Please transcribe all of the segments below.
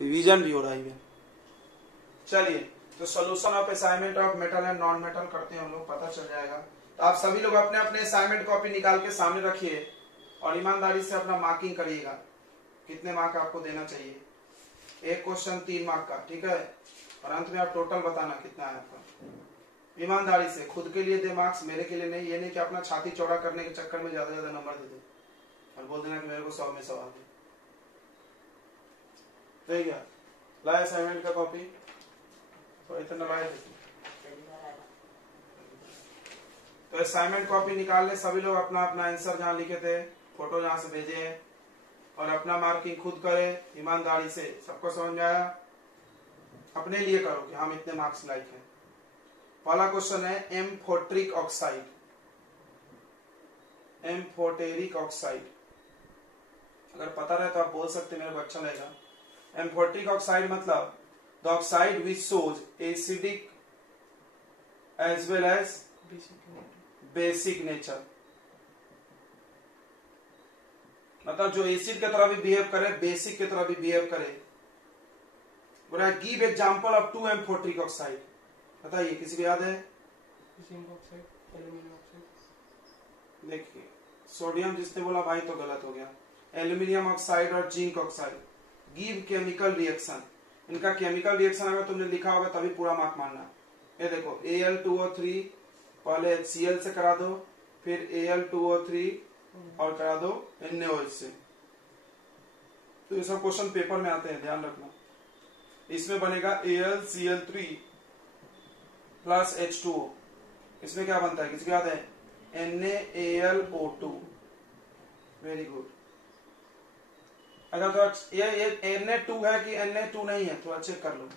Revision भी हो रहा है। चलिए, तो solution of assignment of metal and non metal करते हैं हम लोग, पता चल जाएगा। तो आप सभी लोग अपने अपने असाइनमेंट कॉपी निकाल के सामने रखिए और ईमानदारी से अपना मार्किंग करिएगा, कितने मार्क आपको देना चाहिए। एक क्वेश्चन 3 मार्क का, ठीक है, और अंत में आप टोटल बताना कितना है आपका। ईमानदारी से खुद के लिए दे मार्क्स, मेरे के लिए नहीं। ये नहीं कि अपना छाती चौड़ा करने के चक्कर में ज्यादा ज्यादा नंबर दे दे और बोल देना कि मेरे को 100 में 100 आ गए। ठीक है, लाए असाइनमेंट का कॉपी तो इतना लाए। तो असाइनमेंट कॉपी निकाल ले सभी लोग, अपना अपना आंसर जहां लिखे थे फोटो जहां से भेजे हैं और अपना मार्किंग खुद करे ईमानदारी से। सबको समझ में आया? अपने लिए करो कि हम इतने मार्क्स लाइक हैं। पहला क्वेश्चन है एम्फोटेरिक ऑक्साइड। एम्फोटेरिक ऑक्साइड अगर पता रहे तो आप बोल सकते, मेरे को अच्छा लगेगा। एम्फोटेरिक ऑक्साइड मतलब the oxide which shows acidic as well as basic nature, मतलब जो एसिड की तरह भी बिहेव करे, बेसिक की तरह भी बिहेव करे। Give example of 2 amphoteric oxide. बताइए, किसी को याद है? देखिए, सोडियम जिसने बोला भाई तो गलत हो गया। एल्यूमिनियम ऑक्साइड और zinc oxide. Give chemical reaction. इनका केमिकल रिएक्शन अगर तुमने लिखा होगा तभी पूरा मार्क मानना। ये देखो Al2O3 पहले HCl से करा दो, फिर Al2O3 और करा दो NaOH से। तो ये सब क्वेश्चन पेपर में आते हैं, ध्यान रखना। इसमें बनेगा AlCl3 प्लस H2O। इसमें क्या बनता है, किसी को याद है? NaAlO2। Very good. अगर तो ये Na2 है कि Na2 नहीं है, थोड़ा चेक कर लो।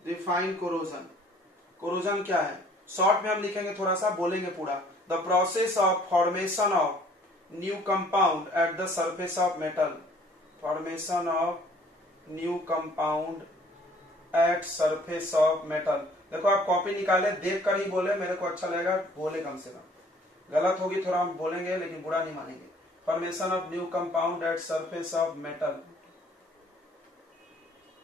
Define corrosion. कोरोजन क्या है? शॉर्ट में हम लिखेंगे, थोड़ा सा बोलेंगे पूरा। The process of formation of new compound at the surface of metal. Formation of new compound at surface of metal. देखो, आप कॉपी निकाले, देख कर ही बोले, मेरे को अच्छा लगेगा, बोले कम से कम। गलत होगी थोड़ा हम बोलेंगे लेकिन बुरा नहीं मानेंगे। Formation of new compound at surface of metal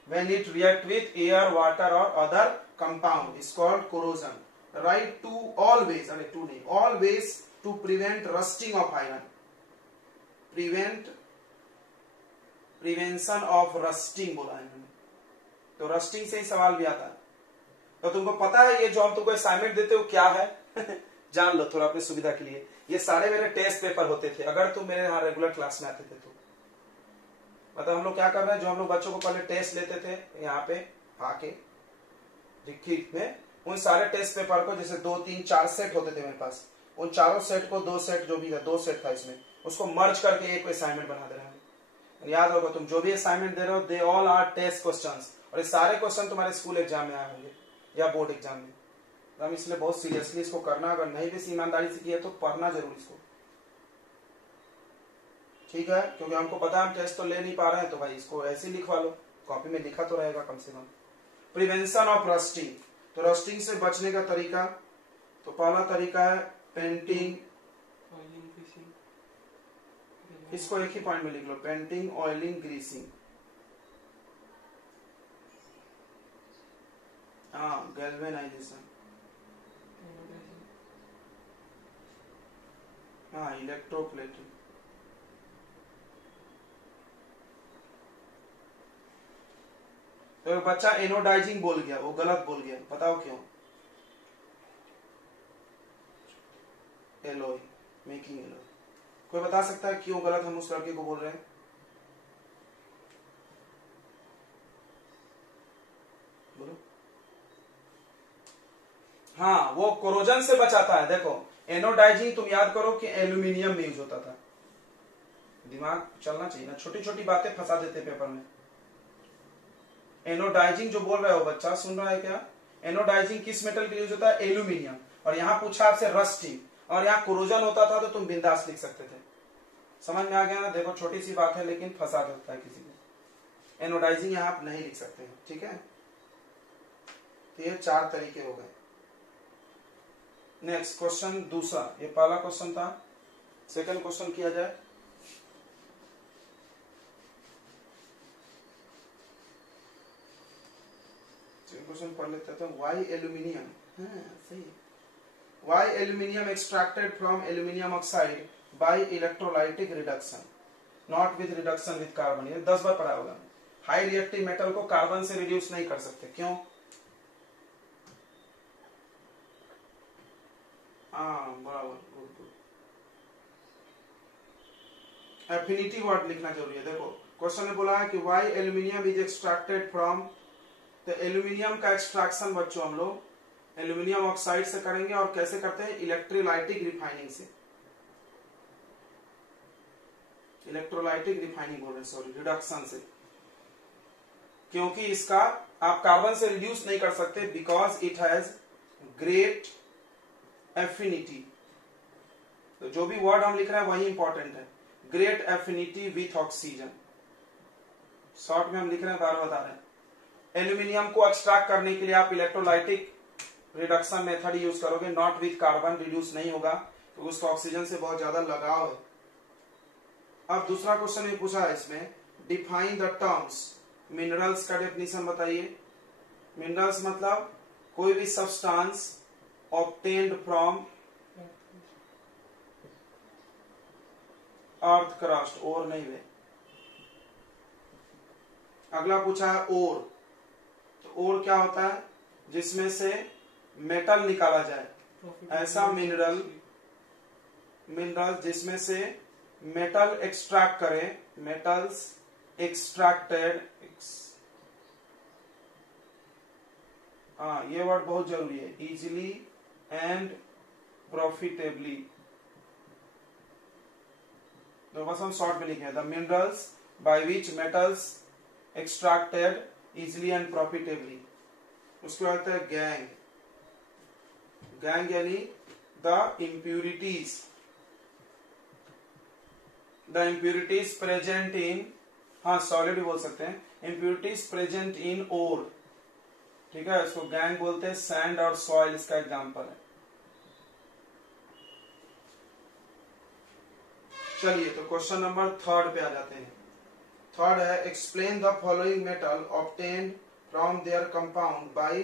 when it react with air, water or other compound is called corrosion. Right to always, अरे to नहीं, always to prevent rusting of iron. Prevention of rusting बोला है मैंने, तो rusting से ही सवाल भी आता है। तो तुमको पता है ये जो हम तुमको असाइनमेंट देते हो क्या है? जान लो थोड़ा अपनी सुविधा के लिए। ये सारे मेरे टेस्ट पेपर होते थे अगर तुम मेरे यहाँ रेगुलर क्लास में आते थे तो। मतलब हम लोग क्या कर रहे हैं, जो हम लोग बच्चों को पहले टेस्ट लेते थे यहाँ पे आके लिखित में, उन सारे टेस्ट पेपर को, जैसे 2, 3, 4 सेट होते थे मेरे पास, उन चारों सेट को 2 सेट जो भी है 2 सेट था इसमें, उसको मर्ज करके एक असाइनमेंट बना दे रहे हैं। याद होगा, तुम जो भी असाइनमेंट दे रहे हो, they all are test questions, और ये सारे क्वेश्चन तुम्हारे स्कूल एग्जाम में आए होंगे या बोर्ड एग्जाम में। तो हम इसलिए बहुत सीरियसली इसको करना, अगर नहीं भी ईमानदारी से किया तो पढ़ना जरूर इसको, ठीक है? क्योंकि हमको पता है हम टेस्ट तो ले नहीं पा रहे हैं, तो भाई इसको ऐसे लिखवा लो, कॉपी में लिखा तो रहेगा कम से कम। Prevention of rusting. तो रस्टिंग से बचने का तरीका, तो पहला तरीका है पेंटिंग, इसको एक ही पॉइंट में लिख लो, पेंटिंग, ऑयलिंग, ग्रीसिंग। हाँ, गैल्वेनाइजेशन, हाँ, इलेक्ट्रोप्लेटिंग। तो बच्चा एनोडाइजिंग बोल गया, वो गलत बोल गया, बताओ क्यों? Alloy, making alloy. कोई बता सकता है क्यों गलत हम उस लड़के को बोल रहे हैं? बोलो। हाँ, वो कोरोजन से बचाता है। देखो, एनोडाइजिंग तुम याद करो कि एल्यूमिनियम में यूज होता था। दिमाग चलना चाहिए ना, छोटी छोटी बातें फंसा देते पेपर में। एनोडाइजिंग जो बोल रहे हो, बच्चा सुन रहा है क्या? एनोडाइजिंग किस मेटल के यूज होता है? एल्यूमिनियम। और यहाँ पूछा आपसे रस्टिंग, और यहाँ कोरोजन होता था, तो तुम बिंदास लिख सकते थे। समझ में आ गया ना? देखो, छोटी सी बात है लेकिन फंसा देता है किसी को। एनोडाइजिंग यहाँ आप नहीं लिख सकते हैं, ठीक है? तो ये 4 तरीके हो गए। नेक्स्ट क्वेश्चन दूसरा, ये पहला क्वेश्चन था, सेकंड क्वेश्चन किया जाए। क्वेश्चन पढ़ लेते हैं। तो वाई एल्यूमिनियम, हाँ सही है, why aluminium extracted from aluminium oxide by electrolytic reduction not with reduction with carbon. ये 10 बार पढ़ा होगा। हाई रिएक्टिव मेटल को कार्बन से रिड्यूस नहीं कर सकते, क्यों? हाँ बराबर, गुड गुड। एफिनिटी वर्ड लिखना जरूरी है। देखो क्वेश्चन में बोला है कि why aluminium is extracted from, तो एल्यूमिनियम का एक्सट्रैक्शन बच्चों हम लोग एल्यूमिनियम ऑक्साइड से करेंगे, और कैसे करते हैं? इलेक्ट्रोलाइटिक रिफाइनिंग से, इलेक्ट्रोलाइटिक रिफाइनिंग बोल रहे, सॉरी, रिडक्शन से। क्योंकि इसका आप कार्बन से रिड्यूस नहीं कर सकते, because it has great affinity. तो जो भी वर्ड हम लिख रहे हैं वही इंपॉर्टेंट है, great affinity with oxygen. Short में हम लिख रहे हैं, बार बता रहे हैं। एल्यूमिनियम को एक्सट्रैक्ट करने के लिए आप इलेक्ट्रोलाइटिक रिडक्शन मेथड यूज करोगे, नॉट विथ कार्बन, रिड्यूस नहीं होगा तो उसको ऑक्सीजन से बहुत ज्यादा लगाव है। अब दूसरा क्वेश्चन ये पूछा है इसमें, डिफाइन द टर्म्स। मिनरल्स का डेफिनेशन बताइए। मिनरल्स मतलब कोई भी substance obtained from earth crust, और नहीं वे। अगला पूछा है ओर, तो ओर क्या होता है? जिसमें से मेटल निकाला जाए, ऐसा मिनरल जिसमें से मेटल एक्सट्रैक्ट करें, मेटल्स एक्सट्रैक्टेड। ये वर्ड बहुत जरूरी है, इजिली एंड प्रॉफिटेबली। तो बस हम शॉर्ट में लिखे, the minerals by which metals extracted easily and profitably. उसके बाद है गैंग। गैंग यानी the impurities, the impurities present in, हाँ सॉलिड भी बोल सकते हैं, इम्प्यूरिटीज प्रेजेंट इन ओर, ठीक है, इसको गैंग बोलते हैं। सैंड और सॉइल इसका एग्जांपल है। चलिए तो क्वेश्चन नंबर 3 पे आ जाते हैं। 3 है, explain the following metal obtained from their compound by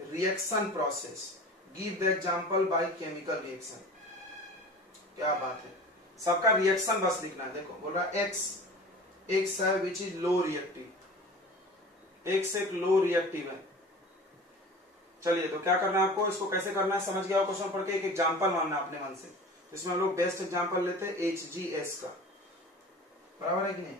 reaction process, give the example by chemical reaction. क्या बात है, सबका रिएक्शन बस लिखना है। देखो बोल रहा एक्स है which is low reactive, x एक लो रिएक्टिव है। चलिए तो क्या करना है आपको, इसको कैसे करना है समझ गया हो क्वेश्चन पढ़ के। एक एग्जांपल मानना अपने मन से, इसमें हम लोग बेस्ट एग्जांपल लेते हैं HGS का, बराबर है कि नहीं?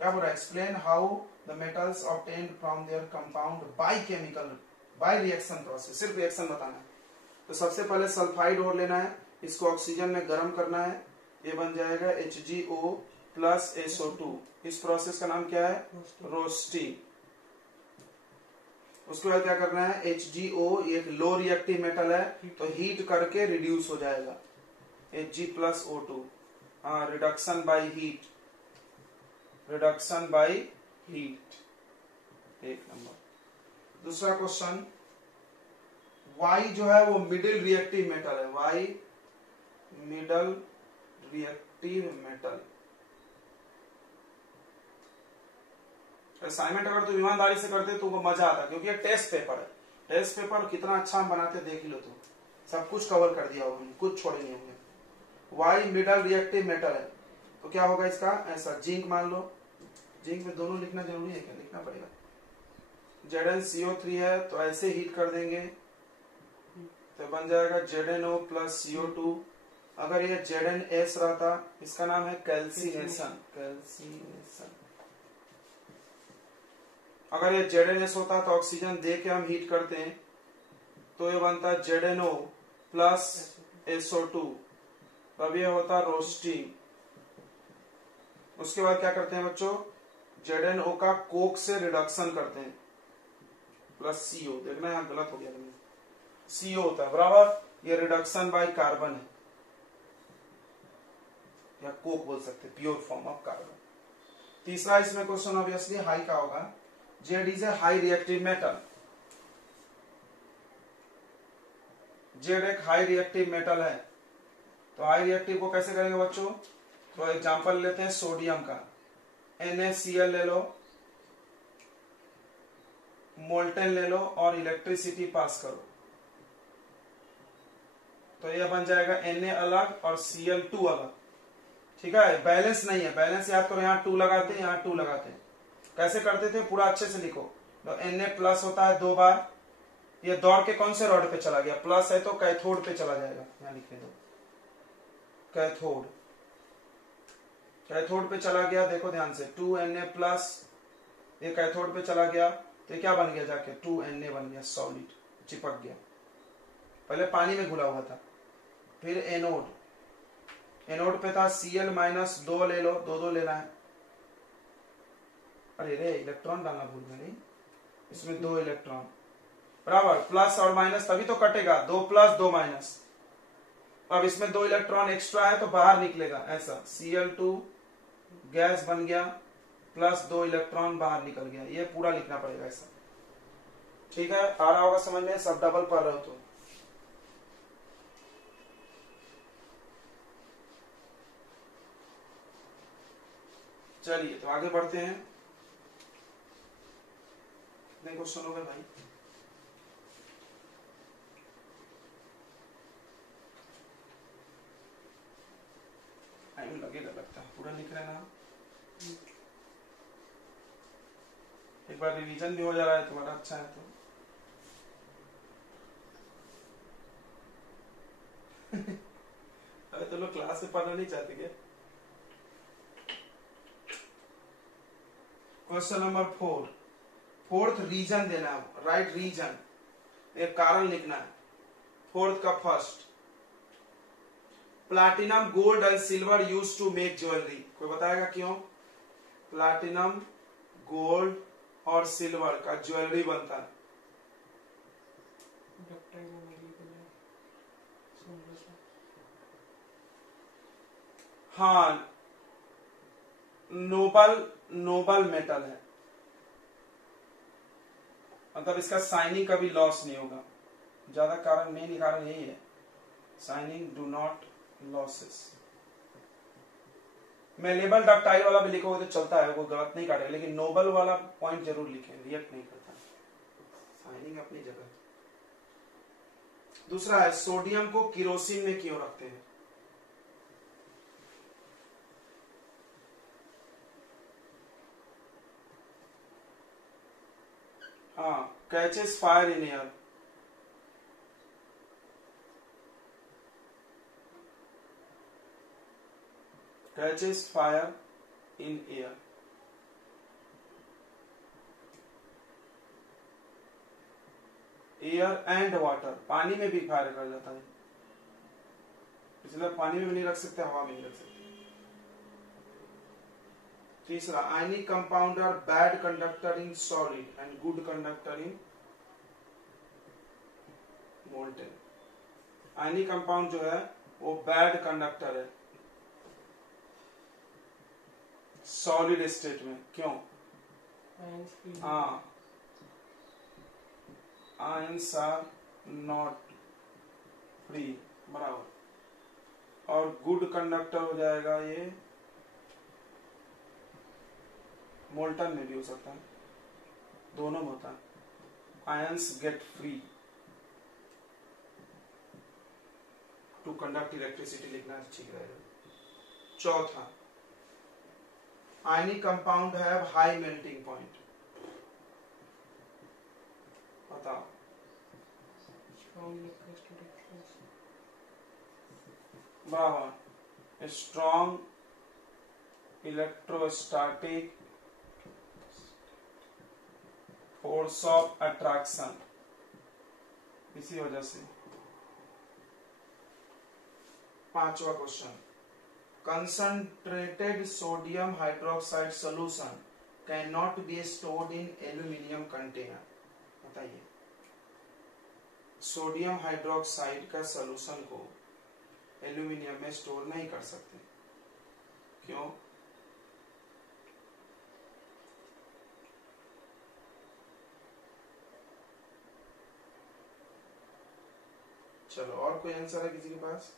क्या बोल रहा है, explain how the metals obtained from their compound by chemical, by reaction process, सिर्फ रिएक्शन बताना है। तो सबसे पहले सल्फाइड और लेना है, इसको ऑक्सीजन में गर्म करना है, ये बन जाएगा HgO प्लस SO2। इस प्रोसेस का नाम क्या है? रोस्टिंग। उसके बाद क्या करना है, HgO एक लो रिएक्टिव मेटल है, तो हीट करके रिड्यूस हो जाएगा Hg प्लस O2। हाँ, reduction by heat, reduction by heat, एक नंबर। दूसरा क्वेश्चन, Y जो है वो मिडिल रिएक्टिव मेटल है, Y middle reactive metal. Assignment अगर तुम ईमानदारी से करते तो वो मजा आता, क्योंकि ये टेस्ट पेपर है। टेस्ट पेपर कितना अच्छा हम बनाते देख लो तुम, सब कुछ कवर कर दिया होगा, कुछ छोड़े नहीं होंगे। वाई मिडल रिएक्टिव मेटल है, तो क्या होगा इसका, ऐसा जिंक मान लो। जिंक में दोनों लिखना जरूरी है क्या? लिखना पड़ेगा। ZnCO3 है, तो ऐसे हीट कर देंगे तो बन जाएगा ZnO प्लस CO2। अगर ये ZnS रहता, इसका नाम है कैल्सिनेशन, कैल्सिनेशन। अगर ये ZnS होता तो ऑक्सीजन दे के हम हीट करते हैं, तो ये बनता ZnO प्लस SO2, तब ये होता रोस्टिंग। उसके बाद क्या करते हैं बच्चों, ZnO का कोक से रिडक्शन करते हैं, प्लस CO। देखना यहाँ गलत हो गया, CO होता है, बराबर। ये रिडक्शन बाय कार्बन है, या कोक बोल सकते हैं, प्योर फॉर्म ऑफ कार्बन। तीसरा इसमें क्वेश्चन ऑब्वियसली हाई का होगा। Z is a high reactive metal, Z एक हाई रिएक्टिव मेटल है, तो हाई रिएक्टिव को कैसे करेंगे बच्चों? तो एग्जांपल लेते हैं सोडियम का, NaCl ले लो, मोल्टेन ले लो और इलेक्ट्रिसिटी पास करो, तो यह बन जाएगा Na अलग और Cl2 अलग। ठीक है, बैलेंस नहीं है, बैलेंस याद करो, यहाँ 2 लगाते हैं, यहाँ 2 लगाते हैं। कैसे करते थे पूरा अच्छे से लिखो। तो Na प्लस होता है 2 बार, ये दौड़ के कौन से रॉड पे चला गया, प्लस है तो कैथोड पे चला जाएगा, यहाँ लिखे दो कैथोड, कैथोड पे चला गया। देखो ध्यान से 2Na प्लस, ये कैथोड पे चला गया तो ये क्या बन गया, जाके 2Na बन गया, सॉलिड चिपक गया। पहले पानी में घुला हुआ था। फिर एनोड, एनोड पे था Cl माइनस 2 ले लो, 2 लेना है। अरे रे इलेक्ट्रॉन डालना भूल गए, नहीं इसमें 2 इलेक्ट्रॉन बराबर, प्लस और माइनस तभी तो कटेगा, 2 प्लस 2 माइनस। अब इसमें 2 इलेक्ट्रॉन एक्स्ट्रा है तो बाहर निकलेगा, ऐसा Cl2 गैस बन गया, प्लस 2 इलेक्ट्रॉन बाहर निकल गया। ये पूरा लिखना पड़ेगा ऐसा। ठीक है, आ रहा होगा समझ में, सब डबल पढ़ रहे हो तो। चलिए तो आगे बढ़ते हैं, कितने क्वेश्चन हो गए भाई? टाइम लगेगा लगता है, पूरा लिख रहे ना। एक बार रिवीजन भी हो जा रहा है तुम्हारा, अच्छा है तो। अरे तो लोग क्लास में पढ़ना नहीं चाहते क्या? क्वेश्चन नंबर 4, फोर्थ रीजन देना है, राइट रीजन, एक कारण लिखना है। फोर्थ का first, platinum gold and silver use to make jewellery. कोई बताएगा क्यों प्लैटिनम गोल्ड और सिल्वर का ज्वेलरी बनता है? हाँ, नोबल मेटल है, मतलब इसका साइनिंग कभी लॉस नहीं होगा। ज्यादा कारण, मेन कारण यही है, साइनिंग डू नॉट लॉसेस। मैं लेबल डक्टाइल वाला भी लिखोगे तो चलता है, वो गलत नहीं काटेगा, लेकिन नोबल वाला पॉइंट जरूर लिखें, रिएक्ट नहीं करता, साइनिंग अपनी जगह। दूसरा है, सोडियम को किरोसिन में क्यों रखते हैं? हाँ, catches fire in air. Catches fire in air. Air and water, पानी में भी फायर कर जाता है, इसलिए पानी में भी नहीं रख सकते, हवा में नहीं रख सकते। तीसरा, ionic compound are bad conductor in solid and good conductor in molten. Ionic compound जो है वो बैड कंडक्टर है सॉलिड स्टेट में, क्यों? हाँ, आयंस आर नॉट फ्री, बराबर। और गुड कंडक्टर हो जाएगा ये, मोल्टन में भी हो सकता है, दोनों में होता है। Ions get free to conduct electricity, लिखना ठीक रहेगा। चौथा, ionic compound have high melting point, बताओ। बराबर, strong electrostatic force of attraction, इसी वजह से। पांचवा question, concentrated sodium hydroxide solution cannot be stored in aluminium container। बताइए, सोडियम हाइड्रोक्साइड का सोल्यूशन को एल्यूमिनियम में स्टोर नहीं कर सकते, क्यों? चलो, और कोई आंसर है किसी के पास?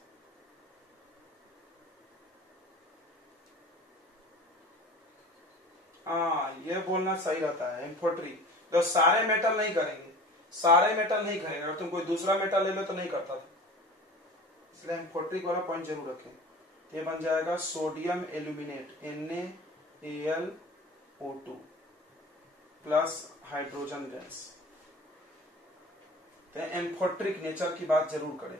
हाँ, ये बोलना सही रहता है, इन्फोट्री, तो सारे मेटल नहीं करेंगे, सारे मेटल नहीं करेंगे। अगर तुम कोई दूसरा मेटल ले लो तो नहीं करता था, इसलिए एम्फोट्रिक वाला पॉइंट जरूर रखें। ये बन जाएगा sodium aluminate NaAlO2 plus hydrogen gas. तो एम्फोट्रिक नेचर की बात जरूर करें।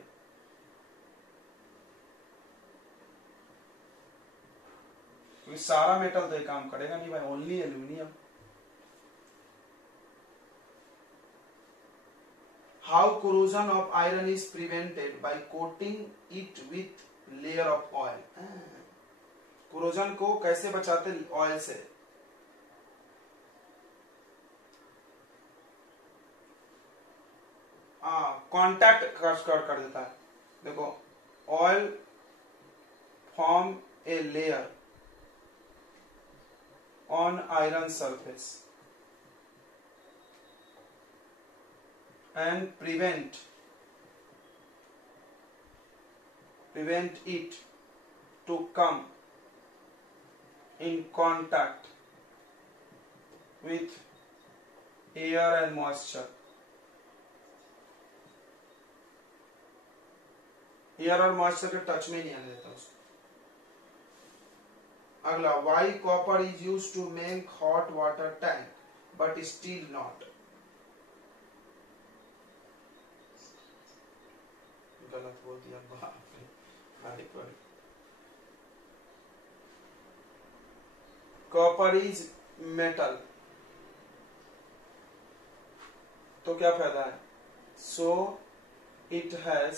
क्योंकि सारा मेटल तो ये काम करेगा नहीं भाई, only aluminium. How corrosion of iron is prevented by coating it with layer of oil. Corrosion को कैसे बचाते? ऑयल से। कांटेक्ट कर देता है। देखो, oil form a layer on iron surface and prevent it to come in contact with air and moisture। Air और moisture के टच में नहीं आने देता उसको। अगला, why copper is use to make hot water tank but steel not. गलत बोल दिया, कॉपर इज मेटल, तो क्या फायदा है? So it has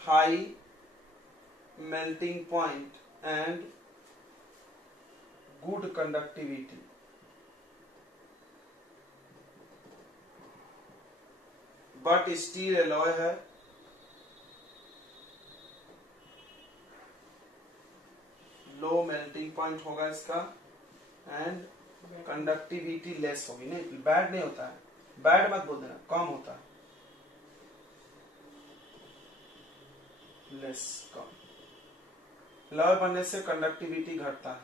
high melting point and good conductivity। but steel alloy है, लो मेल्टिंग पॉइंट होगा इसका एंड कंडक्टिविटी लेस होगी। नहीं, बैड नहीं होता है, बैड मत बोल देना, कम होता है, लेस, कम। एलॉय बनने से कंडक्टिविटी घटता है।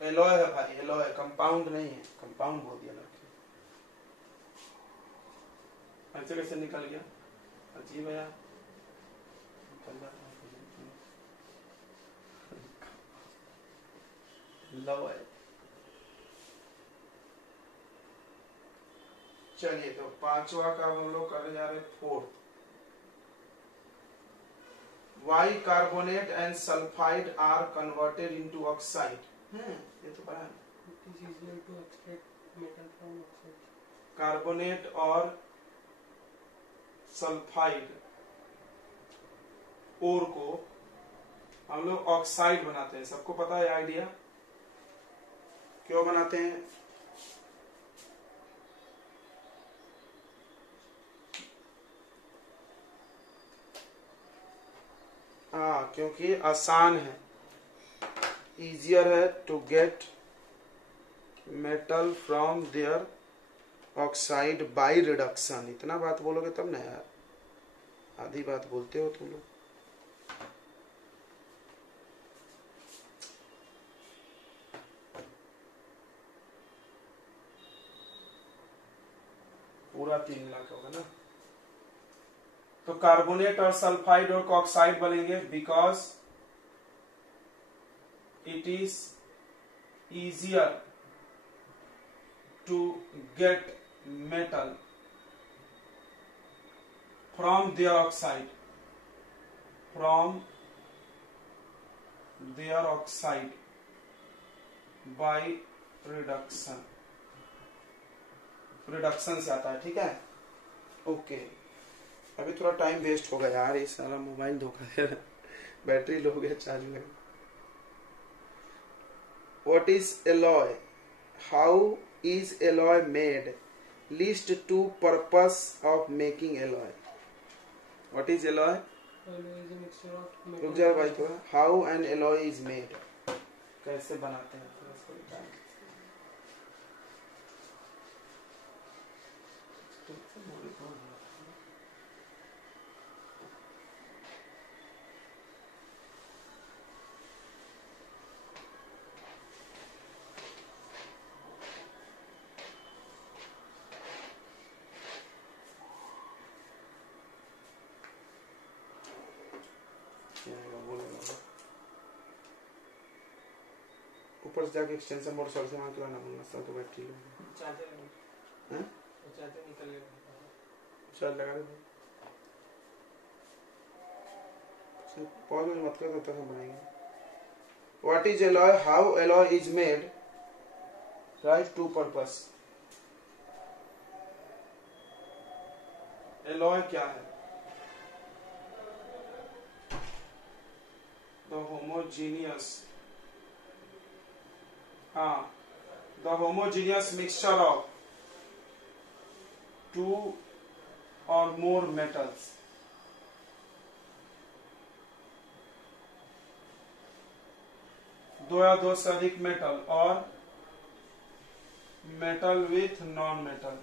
एलॉय है भाई, एलॉय, कंपाउंड नहीं है, कंपाउंड बोल दिया लड़के। ऐसे कैसे निकल गया? अजीब है यार। लॉय। चलिए, तो पांचवा का हम लोग करने जा रहे हैं, fourth. Why carbonate and sulfide are converted into oxide? ये तो पढ़ा है। It is easier to extract metal from oxide. Carbonate और सल्फाइड ओर को हम लोग ऑक्साइड बनाते हैं। सबको पता है आइडिया? क्यों बनाते हैं? क्योंकि आसान है, इजियर है to get metal from their oxide by reduction. इतना बात बोलोगे तब ना यार, आधी बात बोलते हो तुम लोग। पूरा 3 लाख होगा ना। तो कार्बोनेट और सल्फाइड और ऑक्साइड बनेंगे because it is easier to get metal from their oxide by reduction से आता है। ठीक है, ओके। अभी थोड़ा टाइम वेस्ट होगा यार, ये सारा मोबाइल धोखा दे रहा है, बैटरी लो गया चार्ज में। What is alloy? How is alloy made? List 2 purpose of making alloy. What is alloy? Alloy is a mixture of metal. रुक जाओ भाई थोड़ा। How an alloy is made? कैसे बनाते हैं थोड़ा सा बताएं। ऊपर से जाके एक्सटेंशन बोर्ड सर से मांग के लाना पड़ेगा, सर तो बैटरी लो चार्जर हैं, चार्जर निकल गया। चार्ज लगा दे। पॉज में मत कर, तब तक हम बनाएंगे। What is alloy, how alloy is made, write two purpose. Alloy क्या है? The homogeneous, the homogeneous mixture of two और मोर मेटल्स, दो या दो से अधिक मेटल और metal with non metal,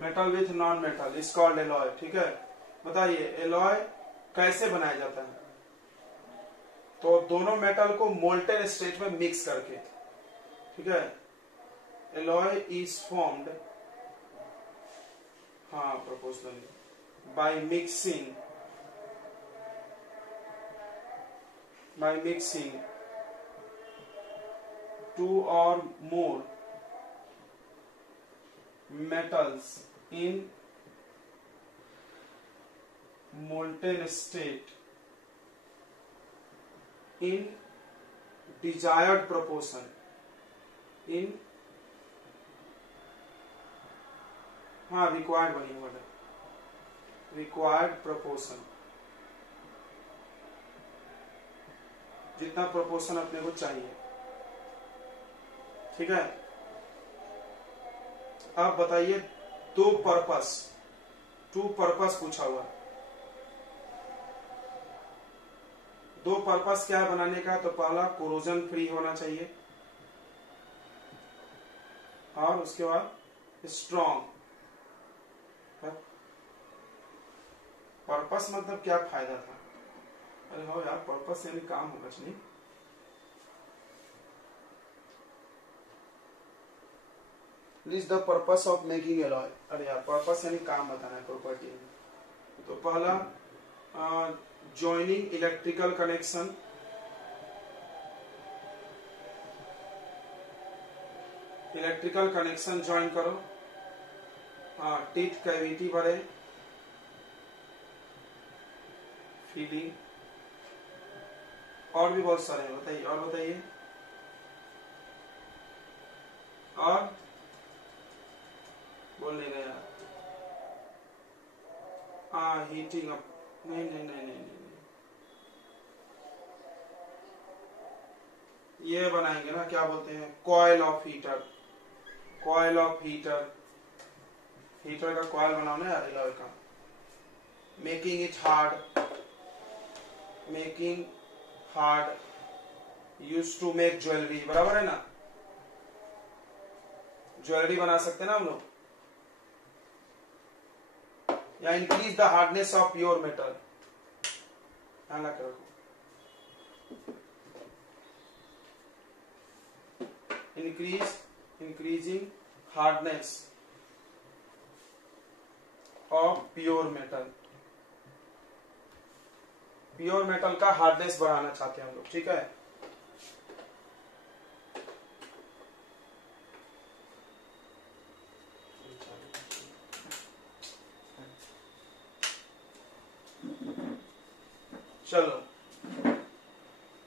metal with non metal is called alloy. ठीक है, बताइए एलॉय कैसे बनाया जाता है? तो दोनों मेटल को मोल्टेन स्टेट में मिक्स करके, ठीक है। एलॉय इज फॉर्म्ड, हाँ proportionally, by mixing two or more metals in molten state in desired proportion, in required बनी हुआ है, required proportion, जितना प्रोपोर्शन अपने को चाहिए। ठीक है, अब बताइए टू पर्पस पूछा हुआ। दो पर्पस क्या है बनाने का? तो पहला कोरोजन फ्री होना चाहिए और उसके बाद स्ट्रॉन्ग। पर्पस मतलब क्या फायदा था? अरे हो यार, पर्पस यानी काम होगा नहीं। Is the purpose of making alloy. अरे यार, पर्पस यानी काम बताना है, प्रॉपर्टी। तो पहला joining electrical connection, electrical connection join करो। टीथ कैविटी बढ़े, फीलिंग, और भी बहुत सारे हैं, बताइए और बताइए। और बोल नहीं रहे यार। हीटिंग अप, नहीं, ये बनाएंगे ना, क्या बोलते हैं, कॉइल ऑफ हीटर। हीटर का कॉइल बनाओ ना यार, एलॉय का। Making it hard, use to make jewellery, बराबर है ना। ज्वेलरी बना सकते हैं ना हम लोग। या increase the hardness of pure metal, ध्यान रखो। Increasing hardness of pure metal, pure metal का हार्डनेस बढ़ाना चाहते हैं हम लोग। ठीक है, चलो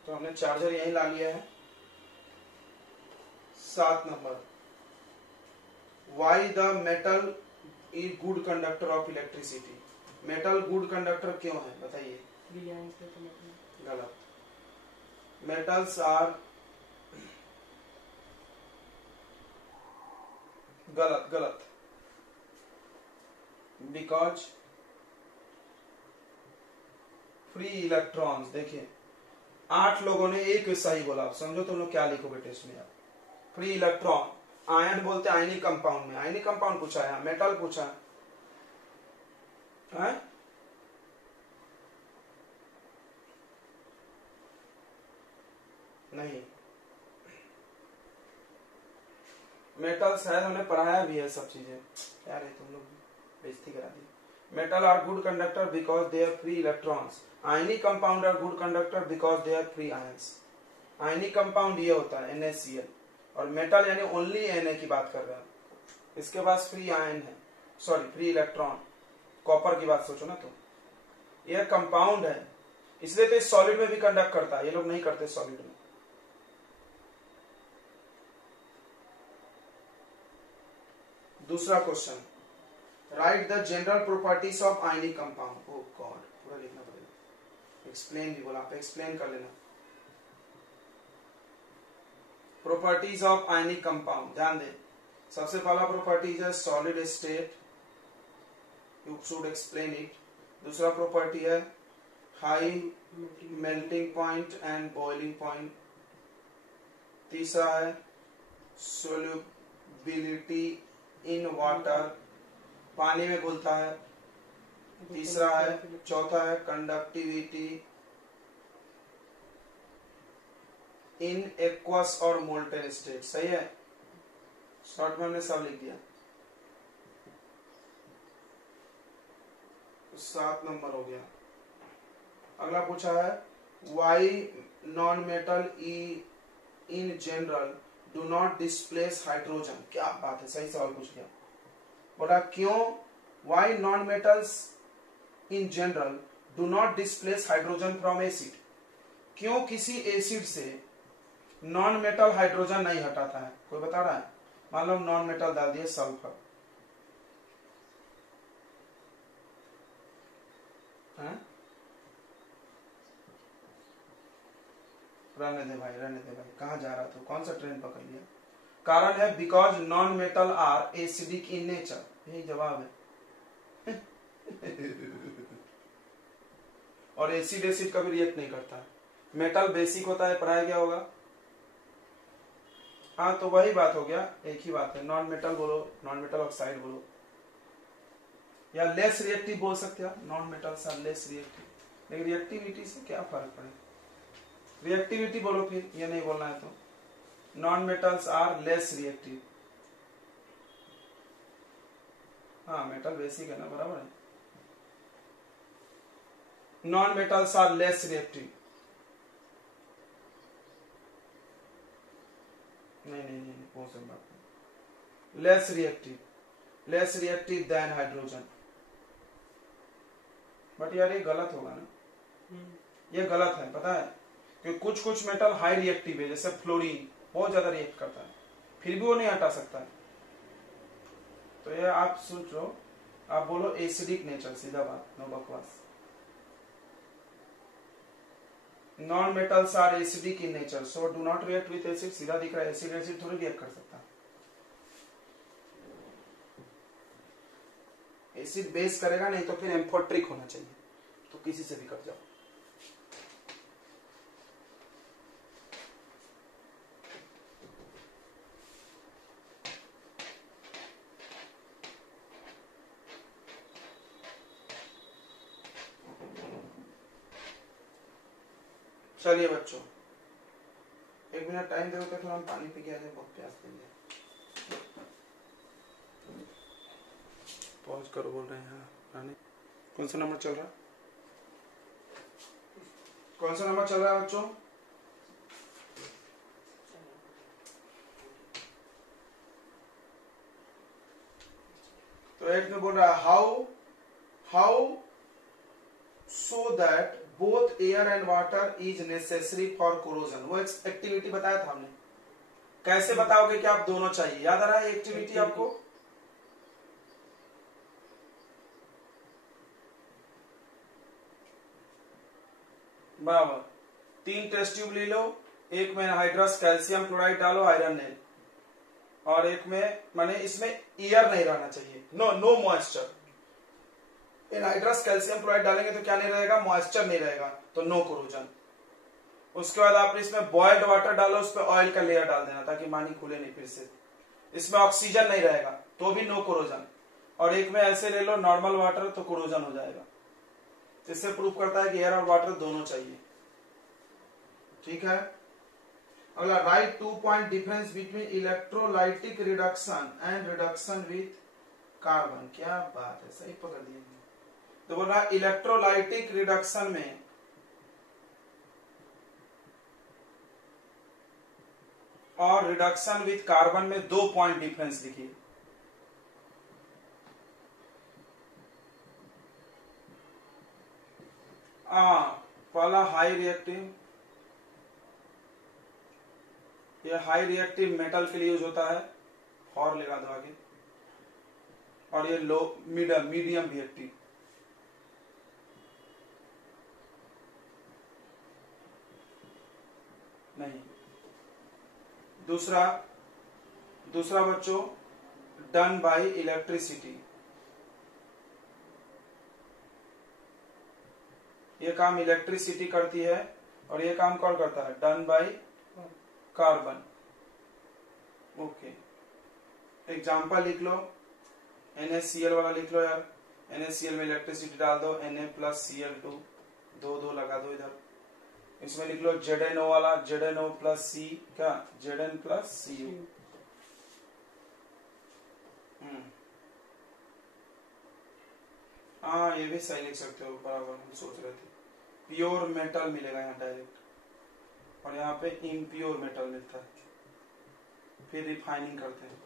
तो हमने चार्जर यहीं ला लिया है। 7 number, why the metal is good conductor of electricity. Metal good conductor क्यों है, बताइए। गलत, मेटल्स आर गलत बिकॉज फ्री इलेक्ट्रॉन्स। देखिए 8 लोगों ने एक सही बोला, आप समझो तुम लोग क्या लिखोगे टेस्ट में। फ्री इलेक्ट्रॉन, आयन बोलते हैं आयनिक कंपाउंड में, आयनिक कंपाउंड पूछा है, मेटल पूछा है। नहीं, मेटल्स है, हमने पढ़ाया भी है सब चीजें। क्या रे तुम लोग बेइज्जती करा दी। Metal are good conductor because they have free electrons. Ionic compound are good conductor because they have free ions. Ionic compound ये होता है NaCl, और मेटल यानी ओनली Na की बात कर रहे हैं, इसके पास फ्री आयन है, सॉरी फ्री इलेक्ट्रॉन। कॉपर की बात सोचो ना, तो ये कंपाउंड है, इसलिए तो सॉलिड में भी कंडक्ट करता है, ये लोग नहीं करते सॉलिड में। दूसरा question, write the general properties of ionic compound. Oh god, पूरा लिखना पड़ेगा। एक्सप्लेन भी बोला, आप एक्सप्लेन कर लेना। प्रॉपर्टीज ऑफ आयनिक कंपाउंड ध्यान दें। सबसे पहला प्रॉपर्टीज है solid state, you should explain it. दूसरा प्रॉपर्टी है high melting point and boiling point. तीसरा है सोल्यूबिलिटी इन वाटर, पानी में घुलता है। तीसरा है, चौथा है कंडक्टिविटी इन एक्वस और मोल्टेन स्टेट। सही है, शॉर्ट में हमने सब लिख दिया। 7 नंबर हो गया। अगला पूछा है why non metal in general do not displace hydrogen. क्या बात है, सही सवाल पूछ लिया। बोला क्यों why non metals in general do not displace hydrogen from acid. क्यों किसी एसिड से नॉन मेटल हाइड्रोजन नहीं हटाता है, कोई बता रहा है? मान लो नॉन मेटल डाल दिए सल्फर, रहने दे भाई, रहने दे भाई, कहाँ जा रहा था, कौन सा ट्रेन पकड़ लिया? कारण है because non metal are acidic in nature, यही जवाब है। और एसिड एसिड कभी रिएक्ट नहीं करता है। मेटल बेसिक होता है, पढ़ाया गया होगा। हाँ, तो वही बात हो गया, एक ही बात है। नॉन मेटल बोलो, नॉन मेटल ऑक्साइड बोलो, या लेस रिएक्टिव बोल सकते हैं। Non metals are less reactive, लेकिन रिएक्टिविटी से क्या फर्क पड़ेगा? रिएक्टिविटी बोलो, फिर ये नहीं बोलना है तो non metals are less reactive. हाँ, मेटल बेसिक है ना, बराबर है। Non metals are less reactive. नहीं, वो सब बात नहीं। Less reactive than hydrogen. But यार ये गलत होगा ना, ये गलत है, पता है? कि कुछ मेटल हाई रिएक्टिव है, जैसे फ्लोरीन बहुत ज्यादा रिएक्ट करता है, फिर भी वो नहीं हटा सकता है। तो ये आप सोचो, आप बोलो एसिडिक नेचर, सीधा बात, नो बकवास। Non metals are acidic in nature so do not react with acid. सीधा दिख रहा है, एसिड एसिड थोड़ी रिएक्ट कर सकता। एसिड बेस करेगा, नहीं तो फिर एम्फोट्रिक होना चाहिए, तो किसी से भी कट जाओ। चलिए बच्चों, 1 मिनट टाइम दे, तो थोड़ा हम पानी पी के आ जाए, बहुत प्यास लगी है। पॉज करो, बोल रहे हैं रानी। कौन सा नंबर चल रहा है? कौन सा नंबर चल रहा है बच्चों? तो 8 में बोल रहा है how so that both air and water is necessary for corrosion. वो एक्टिविटी बताया था हमने, कैसे बताओगे कि आप दोनों चाहिए? याद आ रहा है एक्टिविटी आपको? बराबर, 3 टेस्ट ट्यूब ले लो, एक में हाइड्रस कैल्शियम क्लोराइड डालो, आयरन नेल, और एक में माने इसमें एयर नहीं रहना चाहिए, no moisture. Anhydrous calcium chloride डालेंगे तो क्या नहीं रहेगा? मॉइस्चर नहीं रहेगा, तो नो कोरोजन। उसके बाद आपने इसमें बॉइल्ड वाटर डालो, उस पर ऑयल का लेयर डाल देना ताकि पानी खुले नहीं फिर से। इसमें ऑक्सीजन नहीं रहेगा तो भी नो कोरोजन। और एक में ऐसे ले लो नॉर्मल वाटर, तो कोरोजन हो जाएगा। इससे प्रूफ करता है कि एयर और वाटर दोनों चाहिए। ठीक है, अगला, right 2 point difference between electrolytic reduction and reduction with carbon. क्या बात है, सही पकड़ दिए। तो बोल रहा है इलेक्ट्रोलाइटिक रिडक्शन में और रिडक्शन विथ कार्बन में 2 पॉइंट डिफरेंस लिखिए। पहला हाई रिएक्टिव, ये हाई रिएक्टिव मेटल के लिए यूज होता है, और लगा दो आगे। और ये लो मीडियम रिएक्टिव, नहीं। दूसरा बच्चों डन बाय इलेक्ट्रिसिटी, ये काम इलेक्ट्रिसिटी करती है और ये काम कौन करता है? Done by carbon. Okay, example लिख लो, NaCl वाला लिख लो यार। NaCl में इलेक्ट्रिसिटी डाल दो, Na+Cl2, 2 लगा दो इधर। इसमें लिख लो ZnO वाला, ZnO प्लस C, क्या Zn प्लस Cu। हाँ, ये भी सही लिख सकते हो, बराबर हम सोच रहे थे। प्योर मेटल मिलेगा यहाँ डायरेक्ट, और यहाँ पे इम्प्योर मेटल मिलता है, फिर रिफाइनिंग करते हैं।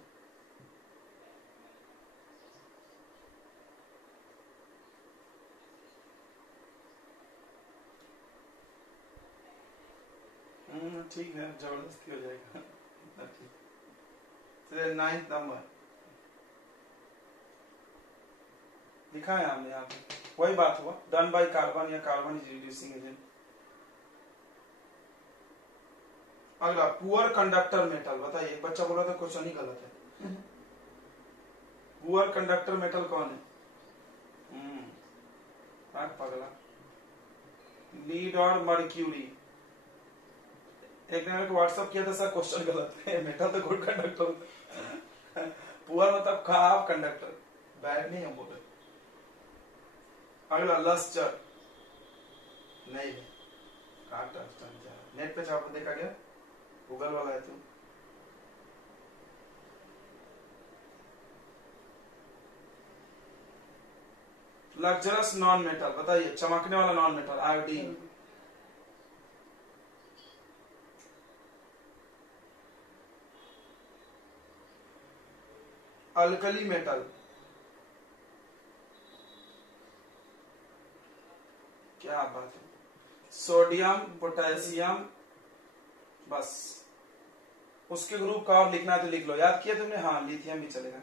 ठीक है, जबरदस्ती हो जाएगा। 9th नंबर लिखा है हमने यहाँ पे, वही बात हुआ, डन बाय कार्बन या कार्बन इज रिड्यूसिंग एजेंट। अगला पुअर कंडक्टर मेटल, बताइए। बच्चा बोला था क्वेश्चन ही गलत है। पुअर कंडक्टर मेटल कौन है? पगला, लीड और मर्क्यूरी। एक ने मेरे को व्हाट्सअप किया था, सर क्वेश्चन गलत है, मेटल तो गुड कंडक्टर, पुअर मतलब खराब कंडक्टर, बैड नहीं है बोले। अगला लस्टर, नहीं नेट पे आपको देखा गया, गूगल वाला है तो। लग्जरस नॉन मेटल, बताइए, चमकने वाला non metal, iodine. Alkali metal, क्या बात है, सोडियम, पोटेशियम, बस। उसके ग्रुप का और लिखना है तो लिख लो, याद किया तुमने? हाँ, लिथियम भी चलेगा,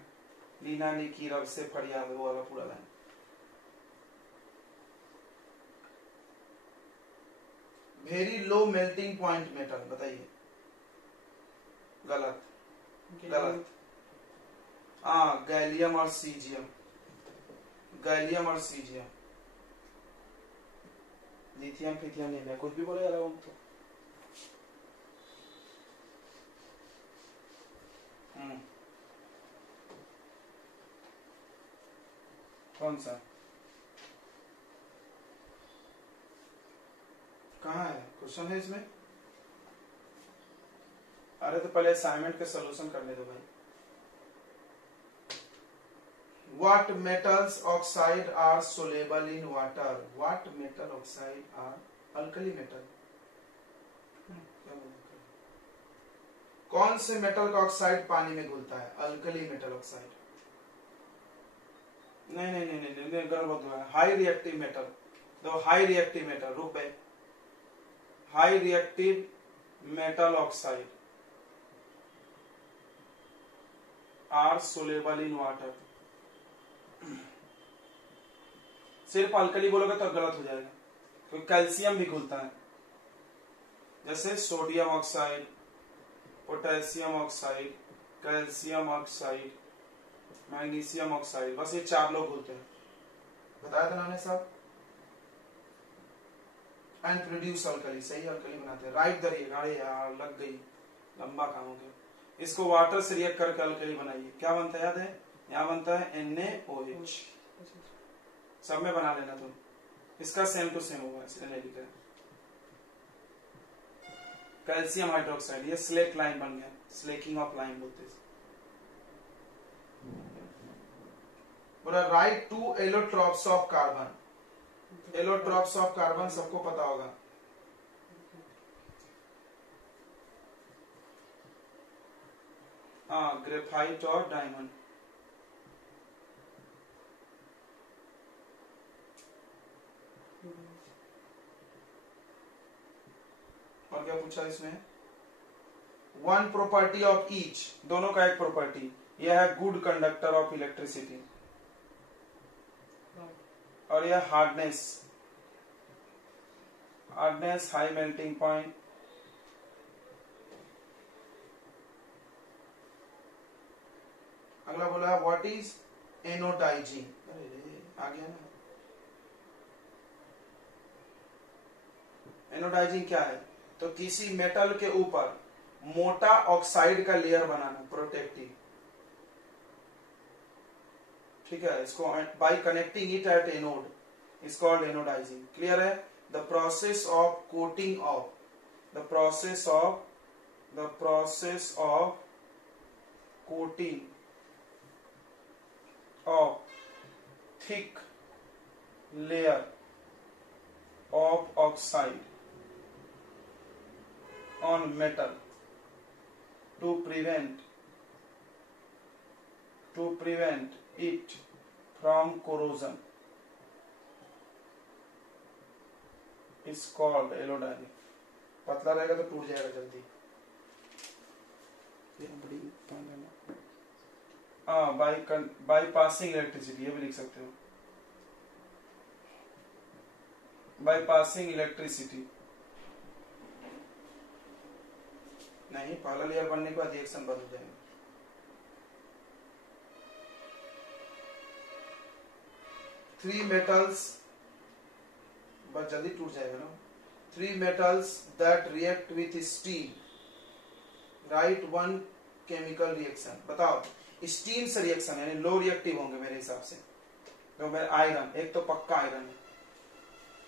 लीना निकी रब से फड़िया, वो वाला पूरा line. Very low melting point metal, बताइए। गलत, गलत। हाँ, गैलियम और सीजियम, गैलियम और सीजियम, लिथियम फिथियम नहीं, मैं कुछ भी बोले यार तो। कौन सा? कहाँ है क्वेश्चन है इसमें? अरे तो पहले असाइनमेंट के सॉल्यूशन करने दो भाई। What metals oxide are soluble in water? What metal oxide are alkali metal? कौन से मेटल का ऑक्साइड पानी में घुलता है? Alkali metal oxide. नहीं नहीं नहीं नहीं, नहीं गलत हुआ है। हाई रिएक्टिव मेटल, तो हाई रिएक्टिव मेटल, रुक गए। High reactive metal oxide are soluble in water. सिर्फ अल्कली बोलोगे तो गलत हो जाएगा, क्योंकि कैल्शियम भी घुलता है, जैसे sodium oxide, potassium oxide, calcium oxide, magnesium oxide, बस ये 4 लोग घुलते हैं। बताया था नाने साहब। एंड प्रोड्यूस अल्कली, सही अल्कली बनाते हैं। राइट दरिए, अरे यार लग गई, लंबा काम हो गया। इसको वाटर से रिएक्ट करके अल्कली बनाइए, क्या बनता है याद है? यहाँ बनता है NaOH। सब में बना लेना तुम, इसका सेम टू सेम होगा, इसलिए नहीं लिखा। कैल्शियम हाइड्रोक्साइड, ये स्लेक लाइन बन गया, स्लेकिंग ऑफ लाइन बोलते हैं। बोला right 2 allotropes of carbon, allotropes of carbon सबको पता होगा। हाँ, ग्रेफाइट और डायमंड। और क्या पूछा इसमें? वन प्रॉपर्टी ऑफ ईच, दोनों का एक प्रॉपर्टी। यह है गुड कंडक्टर ऑफ इलेक्ट्रिसिटी और यह हार्डनेस, हाई मेल्टिंग पॉइंट। अगला बोला व्हाट इज एनोडाइजिंग। आ गया ना। एनोडाइजिंग क्या है? तो किसी मेटल के ऊपर मोटा ऑक्साइड का लेयर बनाना, प्रोटेक्टिव। ठीक है, इसको by connecting it at anode is called anodizing. Clear है? The process of coating of the process of coating of thick layer of oxide on metal to prevent it from corrosion is called anodizing. पतला रहेगा तो टूट जाएगा जल्दी। By passing electricity, ये भी लिख सकते हो, बाई पासिंग इलेक्ट्रिसिटी। नहीं, पहला लेयर बनने के बाद रिएक्शन बंद हो जाएगा। थ्री मेटल्स, बस जल्दी टूट जाएगा ना। Three metals that react with steam, right one chemical reaction. बताओ, स्टीम से रिएक्शन यानी लो रिएक्टिव होंगे मेरे हिसाब से। तो मैं आयरन, एक तो पक्का आयरन है,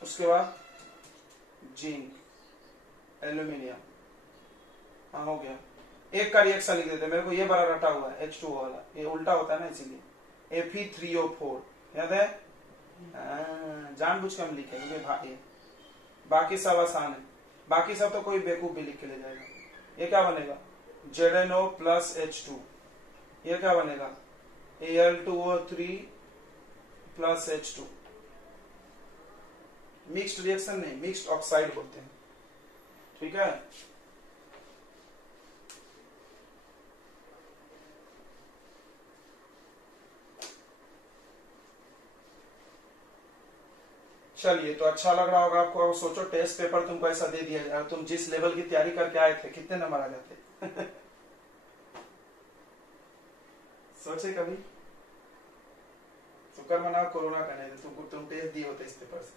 उसके बाद जिंक, एल्यूमिनियम। हाँ, हो गया। एक का रिएक्शन लिख देते, मेरे को ये बड़ा रटा हुआ है H2O वाला, ये उल्टा होता है ना, इसीलिए Fe3O4 याद है। जानबूझ के हम लिखे क्योंकि भाई बाकी सब आसान है, बाकी सब तो कोई बेवकूफ भी लिख के ले जाएगा। ये क्या बनेगा? ZnO plus H2। ये क्या बनेगा? Al2O3 plus H2। Mixed reaction नहीं, मिक्स्ड ऑक्साइड बोलते हैं। ठीक है, चलिए। तो अच्छा लग रहा होगा आपको। अब सोचो, टेस्ट पेपर तुमको ऐसा दे दिया जाए, तुम जिस लेवल की तैयारी करके आए थे, कितने नंबर आ जाते? सोचे कभी? शुक्र मनाओ कोरोना का नहीं, तुम टेस्ट दिए होते इस पेपर से।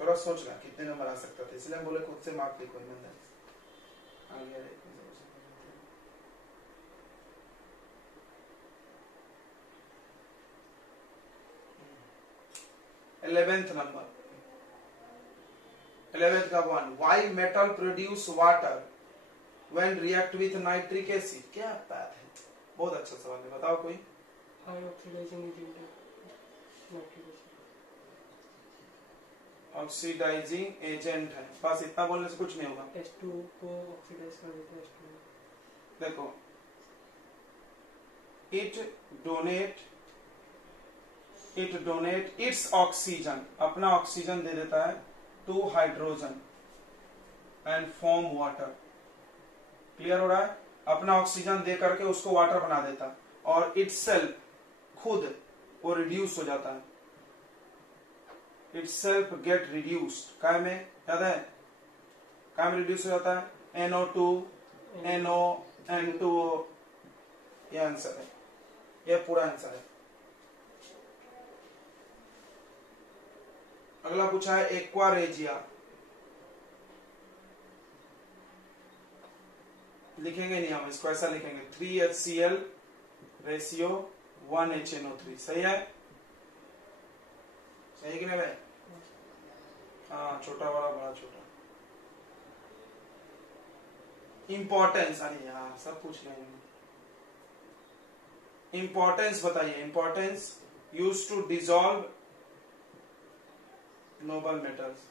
थोड़ा सोच रहा कितने नंबर आ सकता था, इसलिए हम बोले खुद से मार्क लिखो ईमानदारी से। आ गया 11th नंबर, 11th का one. Why metal produce water when react with nitric acid. क्या बात है, बहुत अच्छा सवाल है। बताओ कोई। ऑक्सीडाइजिंग एजेंट है, बस इतना बोलने से कुछ नहीं होगा। H2 को ऑक्सीडाइज कर देते हैं H2। देखो, इट डोनेट इट्स ऑक्सीजन, अपना ऑक्सीजन दे देता है to hydrogen and form water. Clear हो रहा है? अपना ऑक्सीजन दे करके उसको वाटर बना देता, और इटसेल्फ, खुद वो रिड्यूस हो जाता है। इटसेल्फ गेट रिड्यूस्ड, काय में याद है? काय में रिड्यूस हो जाता है? NO2 NO N2O। ये आंसर है, ये पूरा आंसर है। अगला पूछा है एक्वा रेजिया। लिखेंगे नहीं हम इसको, ऐसा लिखेंगे 3HCl रेशियो 1HNO3। सही है? सही कि नहीं भाई? हाँ, छोटा बड़ा बड़ा छोटा। इंपॉर्टेंस, अरे यार सब पूछ रहे हैं। इंपॉर्टेंस बताइए, importance use to dissolve noble metals.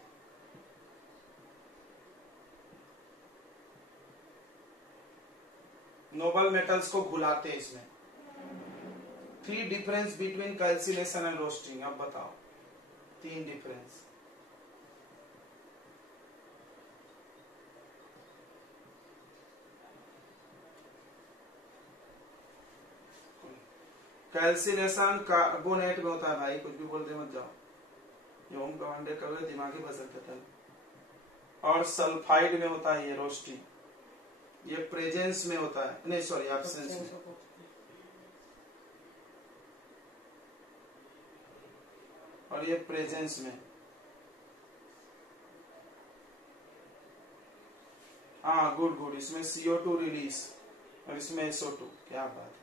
Noble metals को घुलाते हैं इसमें। 3 difference between calcination and roasting, अब बताओ 3 डिफरेंस। कैल्सिनेशन कार्बोनेट में होता है भाई, कुछ भी बोलते मत जाओ, जो हम कमांडे करोगे दिमागी बसर पता है। और सल्फाइड में होता है ये रोस्टिंग, ये प्रेजेंस में होता है, नहीं सॉरी एब्सेंस में। और ये प्रेजेंस में। हाँ गुड गुड, इसमें CO2 रिलीज और इसमें SO2, क्या बात है।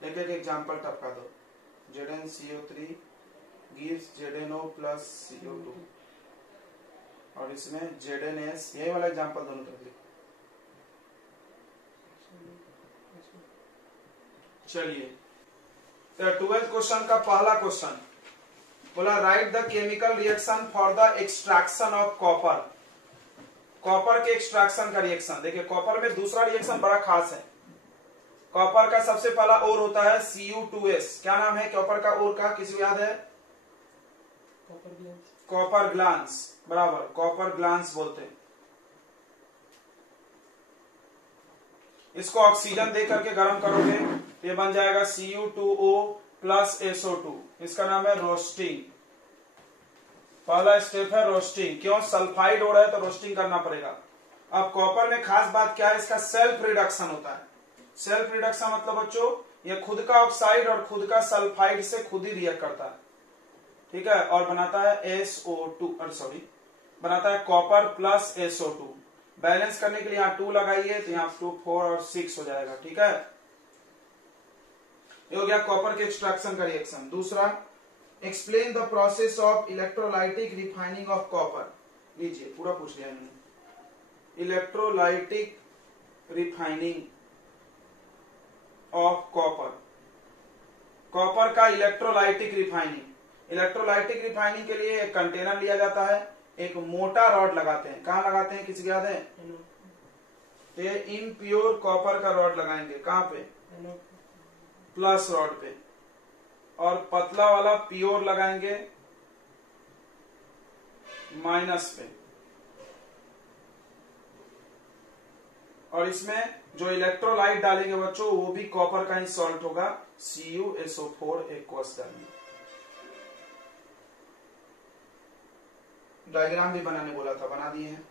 एक एक एग्जाम्पल टपका दो। ZnCO3 gives ZnO plus CO2 और इसमें ZnS, यही वाला एग्जाम्पल दोनों तरफ लिखो। चलिए, तो 12th क्वेश्चन का पहला क्वेश्चन बोला right the chemical reaction for the extraction of copper. Copper के एक्सट्रैक्शन का रिएक्शन देखिए, कॉपर में दूसरा रिएक्शन बड़ा खास है। कॉपर का सबसे पहला ओर होता है Cu2S। क्या नाम है कॉपर का ओर का, किसी को याद है? कॉपर ग्लांस, बराबर, कॉपर ग्लांस बोलते हैं इसको। ऑक्सीजन दे करके गर्म करोगे ये बन जाएगा Cu2O प्लस SO2, इसका नाम है रोस्टिंग। पहला स्टेप है रोस्टिंग। क्यों? सल्फाइड हो रहा है तो रोस्टिंग करना पड़ेगा। अब कॉपर में खास बात क्या है, इसका सेल्फ रिडक्शन होता है। सेल्फ रिडक्शन मतलब बच्चों ये खुद का ऑक्साइड और खुद का सल्फाइड से खुद ही रिएक्ट करता है, ठीक है, और बनाता है SO2, सॉरी बनाता है कॉपर प्लस SO2। बैलेंस करने के लिए यहाँ 2 लगाइए तो यहाँ 2, 4 और 6 हो जाएगा, ठीक है। ये हो गया कॉपर के एक्सट्रैक्शन का रिएक्शन। दूसरा, explain the process of electrolytic refining of copper. लीजिए पूरा पूछ लिया मैंने। Electrolytic refining of copper, copper का इलेक्ट्रोलाइटिक रिफाइनिंग। इलेक्ट्रोलाइटिक रिफाइनिंग के लिए एक कंटेनर लिया जाता है, एक मोटा रॉड लगाते हैं। कहां लगाते हैं, किसी को याद है? ये इम्प्योर कॉपर का रॉड लगाएंगे, कहां पे? प्लस रॉड पे। और पतला वाला प्योर लगाएंगे माइनस पे। और इसमें जो इलेक्ट्रोलाइट डालेंगे बच्चों वो भी कॉपर का ही सॉल्ट होगा, CuSO4 एक्वस डालेंगे। डायग्राम भी बनाने बोला था, बना दिए हैं।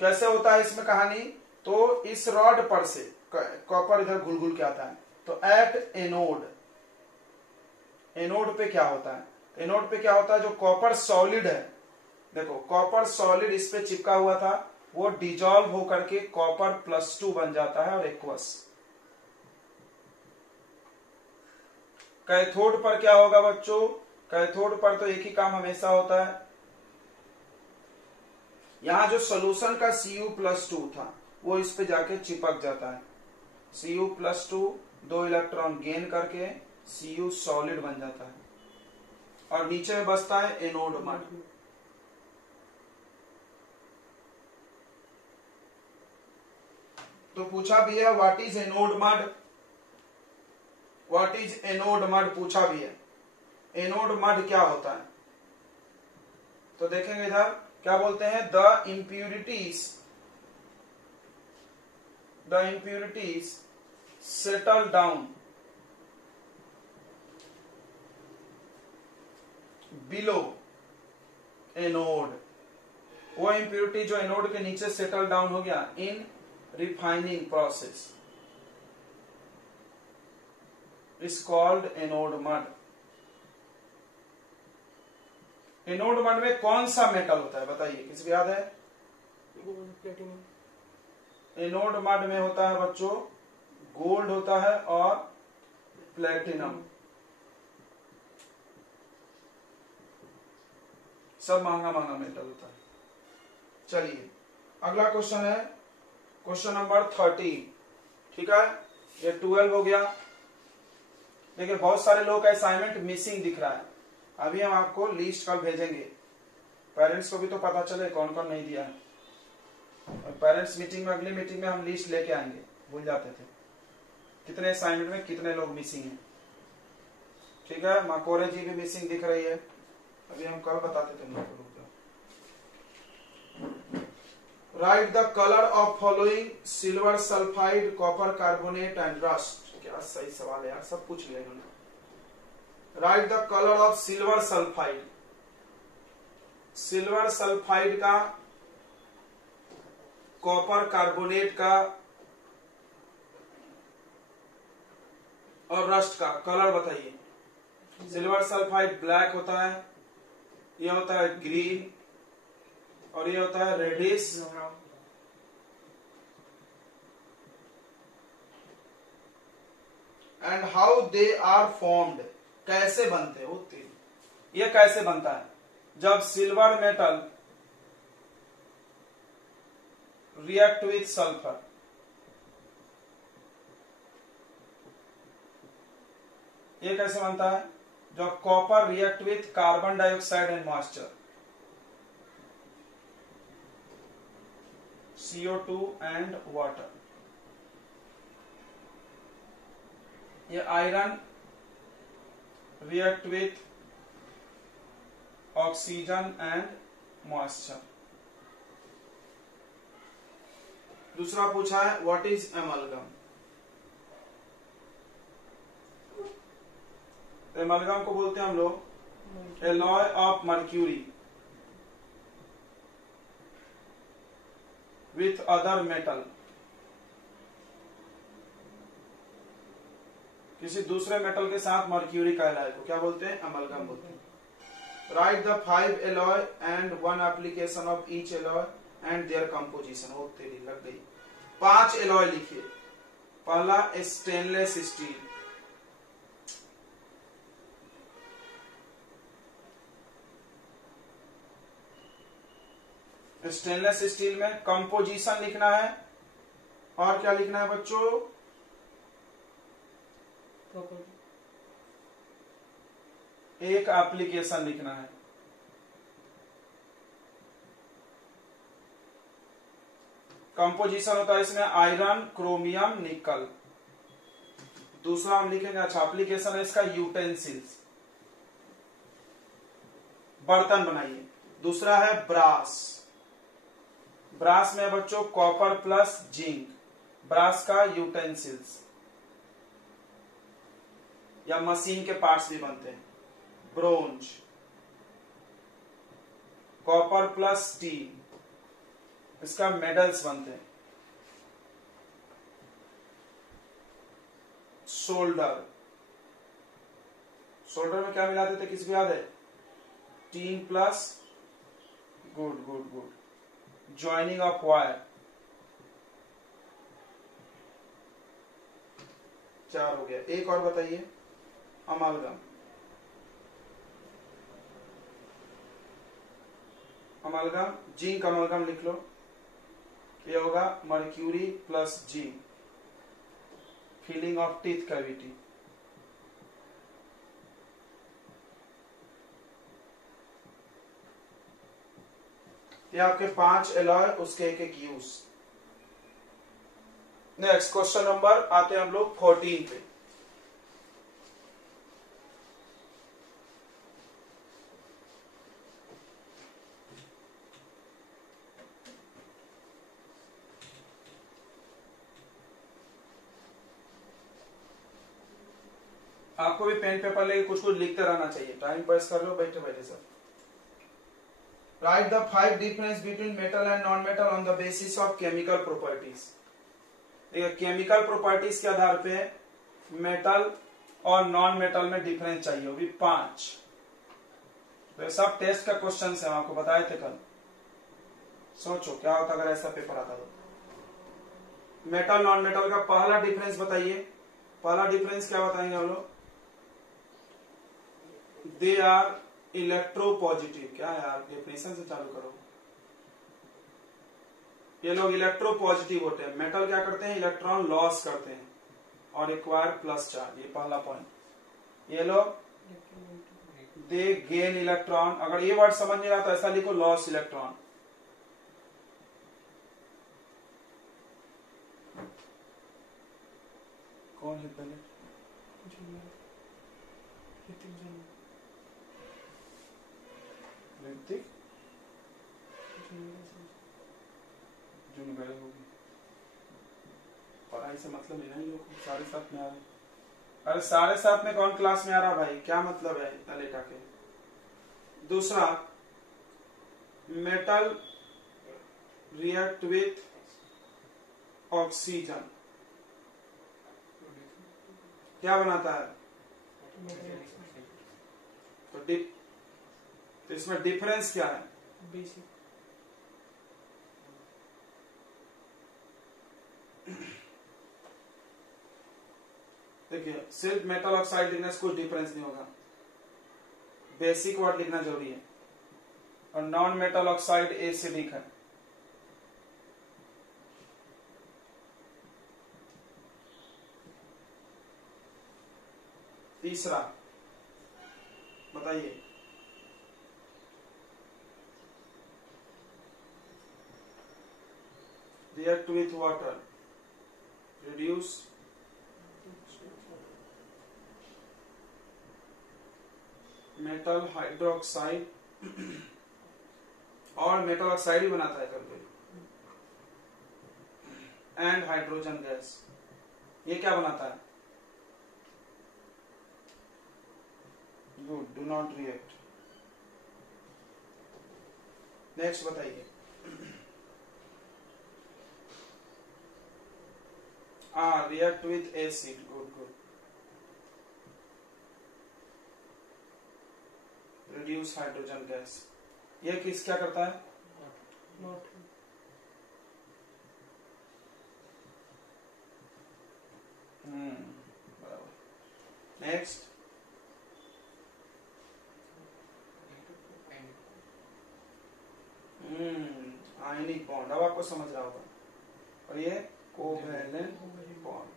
कैसे होता है इसमें कहानी, तो इस रॉड पर से कॉपर इधर घुल घुल के आता है, तो एट एनोड, एनोड पे क्या होता है, एनोड पे क्या होता है, जो कॉपर सॉलिड है, देखो कॉपर सॉलिड इस पे चिपका हुआ था, वो डिजॉल्व होकर के कॉपर +2 बन जाता है और एक्वस। कैथोड पर क्या होगा बच्चों, कैथोड पर तो एक ही काम हमेशा होता है, यहां जो सोल्यूशन का Cu+2 था वो इस पे जाके चिपक जाता है, Cu+2 2 इलेक्ट्रॉन गेन करके Cu सॉलिड बन जाता है और नीचे में बचता है एनोड मड। तो पूछा भी है what is anode mud, what is anode mud पूछा भी है। एनोड मड क्या होता है, तो देखेंगे इधर क्या बोलते हैं, the impurities settle down below anode. वो इम्प्यूरिटी जो एनोड के नीचे सेटल डाउन हो गया in refining process is called anode mud. Anode mud में कौन सा मेटल होता है बताइए, किसी को याद है? प्लेटिनम। एनोड मड में होता है बच्चों गोल्ड होता है और प्लेटिनम, सब महंगा महंगा मेटल होता है। चलिए अगला क्वेश्चन है क्वेश्चन नंबर 13, ठीक है, ये 12 हो गया। देखिए बहुत सारे लोग का असाइनमेंट मिसिंग दिख रहा है। अभी हम आपको लिस्ट कल भेजेंगे, पेरेंट्स को भी तो पता चले कौन कौन नहीं दिया है। और पेरेंट्स मीटिंग में, अगली मीटिंग में हम लिस्ट लेके आएंगे, भूल जाते थे कितने असाइनमेंट में कितने लोग मिसिंग हैं। ठीक है, माकोरे जी भी मिसिंग दिख रही है, अभी हम कल बताते थे लोगों को। Right the colour of following silver sulphide, copper carbonate and rust. क्या सही सवाल है यार, सब पूछ लिया इन्होंने। Right the colour of silver sulphide, silver sulphide का, कॉपर कार्बोनेट का और रस्ट का कलर बताइए। सिल्वर सल्फाइड ब्लैक होता है, ये होता है ग्रीन और ये होता है reddish. And how they are formed, कैसे बनते हो तीन, ये कैसे बनता है? जब silver metal react with sulphur, ये कैसे बनता है? जब copper react with carbon dioxide and moisture, CO2 and water. ये iron react with oxygen and moisture. दूसरा पूछा है व्हाट इज एमलगम। एमलगम को बोलते हैं हम लोग alloy of mercury with other metal, किसी दूसरे मेटल के साथ मर्क्यूरी का एलॉय को क्या बोलते हैं? अमलगम बोलते हैं। Right the 5 alloy and 1 application of each alloy and their composition. ओ तेरी लग गई। 5 एलॉय लिखिए। पहला स्टेनलेस स्टील, स्टेनलेस स्टील में कंपोजिशन लिखना है और क्या लिखना है बच्चों? एक एप्लीकेशन लिखना है। कंपोजिशन होता है इसमें आयरन, क्रोमियम, निकल। दूसरा हम लिखेंगे, अच्छा एप्लीकेशन है इसका यूटेंसिल्स, बर्तन बनाइए। दूसरा है ब्रास, ब्रास में बच्चों कॉपर प्लस जिंक, ब्रास का यूटेंसिल्स या मशीन के पार्ट्स भी बनते हैं। ब्रोंज, कॉपर प्लस स्टील, इसका मेडल्स बनते हैं। शोल्डर, शोल्डर में क्या मिलाते थे, किसी को याद है? Tin plus, good good good, joining of wire. 4 हो गया। एक और बताइए, अमालगम। अमालगम, जिंक अमालगम लिख लो, ये होगा mercury plus zinc, filling of teeth cavity. ये आपके 5 एलॉय, उसके एक एक यूज। नेक्स्ट क्वेश्चन नंबर आते हैं हम लोग 14 पे। आपको भी पेन पेपर लेके कुछ कुछ लिखते रहना चाहिए, टाइम पास कर लो बैठे बैठे सब। Right the 5 difference between metal and non metal on the basis of chemical properties. देखिए केमिकल प्रॉपर्टीज के आधार पे मेटल और नॉन मेटल में डिफरेंस चाहिए, वो भी 5। तो ये सब टेस्ट का क्वेश्चन है, हम आपको बताए थे कल। सोचो क्या होता अगर ऐसा पेपर आता तो। मेटल नॉन मेटल का पहला डिफरेंस बताइए। पहला डिफरेंस क्या बताएंगे हम लोग? They are electropositive. क्या यार, डेफिनेशन से चालू करो। ये लोग इलेक्ट्रोपॉजिटिव होते हैं। मेटल क्या करते हैं? इलेक्ट्रॉन लॉस करते हैं और एक्वायर प्लस चार्ज। ये पहला पॉइंट। ये लोग दे गेन इलेक्ट्रॉन। अगर ये वर्ड समझ नहीं रहा तो ऐसा लिखो लॉस इलेक्ट्रॉन। कौन है पहले? ऋतिक जून गए होगी। पढ़ाई से मतलब नहीं लोग साढ़े साथ में आ रहे। अरे साढ़े साथ में कौन क्लास में आ रहा भाई? क्या मतलब है इतना लेट आके? दूसरा, मेटल रिएक्ट विथ ऑक्सीजन क्या बनाता है? तो इसमें डिफरेंस क्या है? बेसिक देखिए, सिर्फ मेटल ऑक्साइड लिखने से कोई डिफरेंस नहीं होगा, बेसिक वर्ड लिखना जरूरी है। और नॉन मेटल ऑक्साइड एसिडिक है। तीसरा बताइए, react with water, reduce metal hydroxide और मेटल ऑक्साइड ही बनाता है कभी, एंड हाइड्रोजन गैस। ये क्या बनाता है? Good, do not react. Next बताइए, react with acid. Good good. Reduce hydrogen gas. ये किस क्या करता है? नॉट बराबर। Next, ionic bond. अब आपको समझ रहा होगा। और ये कोवैलेंट बॉन्ड।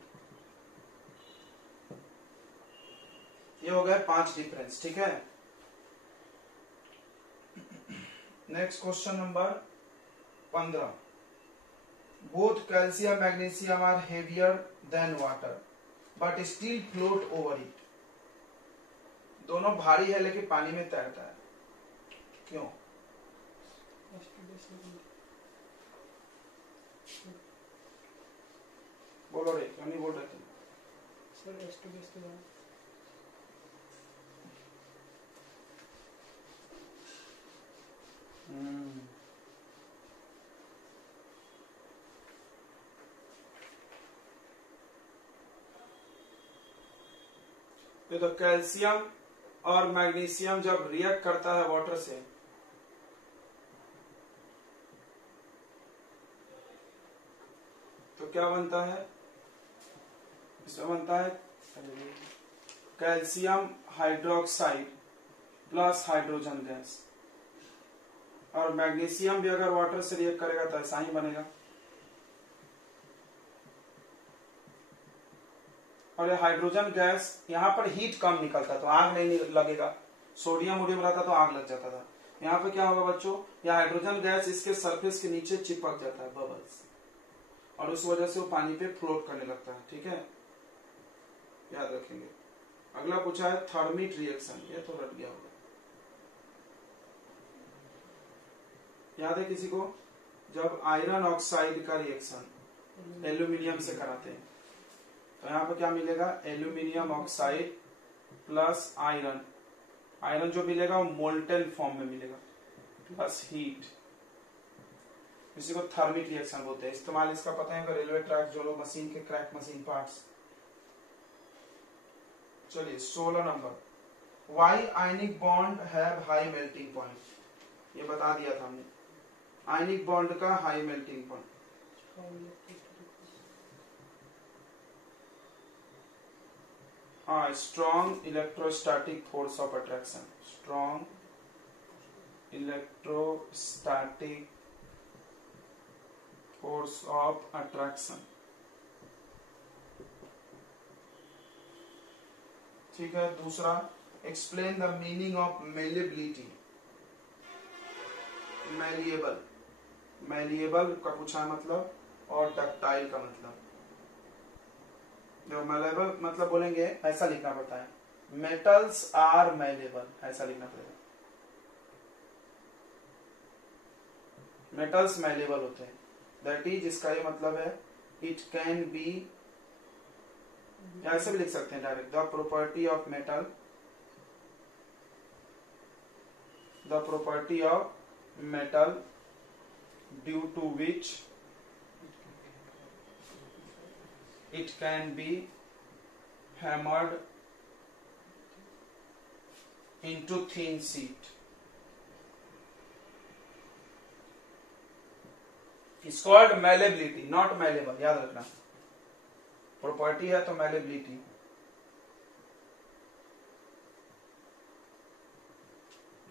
ये हो गए 5 डिफरेंस। ठीक है। Next question number 15। Both calcium magnesium are heavier than water but still float over it. दोनों भारी है लेकिन पानी में तैरता है, क्यों? बोलो रे, क्यों नहीं बोल रहे तुम? सर एस टू बेस के बाद तो कैल्शियम और मैग्नीशियम जब रिएक्ट करता है वाटर से तो क्या बनता है? इसमें बनता है calcium hydroxide plus hydrogen gas. और मैग्नीशियम भी अगर वाटर से रिएक्ट करेगा तो ऐसा ही बनेगा। और ये हाइड्रोजन गैस यहाँ पर हीट कम निकलता तो आग नहीं लगेगा। सोडियम वोडियम रहता तो आग लग जाता था। यहाँ पे क्या होगा बच्चों, यह हाइड्रोजन गैस इसके सरफेस के नीचे चिपक जाता है, बबल्स, और उस वजह से वो पानी पे फ्लोट करने लगता है। ठीक है, याद रखेंगे। अगला पूछा है थर्मिट रिएक्शन। ये तो रट गया होगा, याद है किसी को? जब आयरन ऑक्साइड का रिएक्शन एल्यूमिनियम से कराते हैं तो यहाँ पे क्या मिलेगा? Aluminium oxide plus iron. Iron जो मिलेगा वो मोल्टेन फॉर्म में मिलेगा प्लस हीट। इसी को थर्मिक रिएक्शन बोलते हैं। इस्तेमाल इसका पता है, रेलवे ट्रैक जो लोग मशीन के क्रैक मशीन पार्ट्स। चलिए 16 नंबर, why ionic bond have high melting point. ये बता दिया था हमने, आयनिक बॉन्ड का high melting point. Strong electrostatic force of attraction. Strong electrostatic force of attraction. ठीक है। दूसरा, explain the meaning of malleability. Malleable, malleable का पूछा मतलब, और डक्टाइल का मतलब। जो मैलेबल मतलब बोलेंगे ऐसा लिखना पड़ता है, मेटल्स आर मैलेबल, ऐसा लिखना पड़ेगा। मेटल्स मैलेबल होते हैं, दैट इज, इसका ये मतलब है इट कैन बी, ऐसे भी लिख सकते हैं direct, the property of metal, the property of metal due to which it can be hammered into thin sheet. It's called malleability, not malleable, याद रखना। प्रॉपर्टी है तो malleability।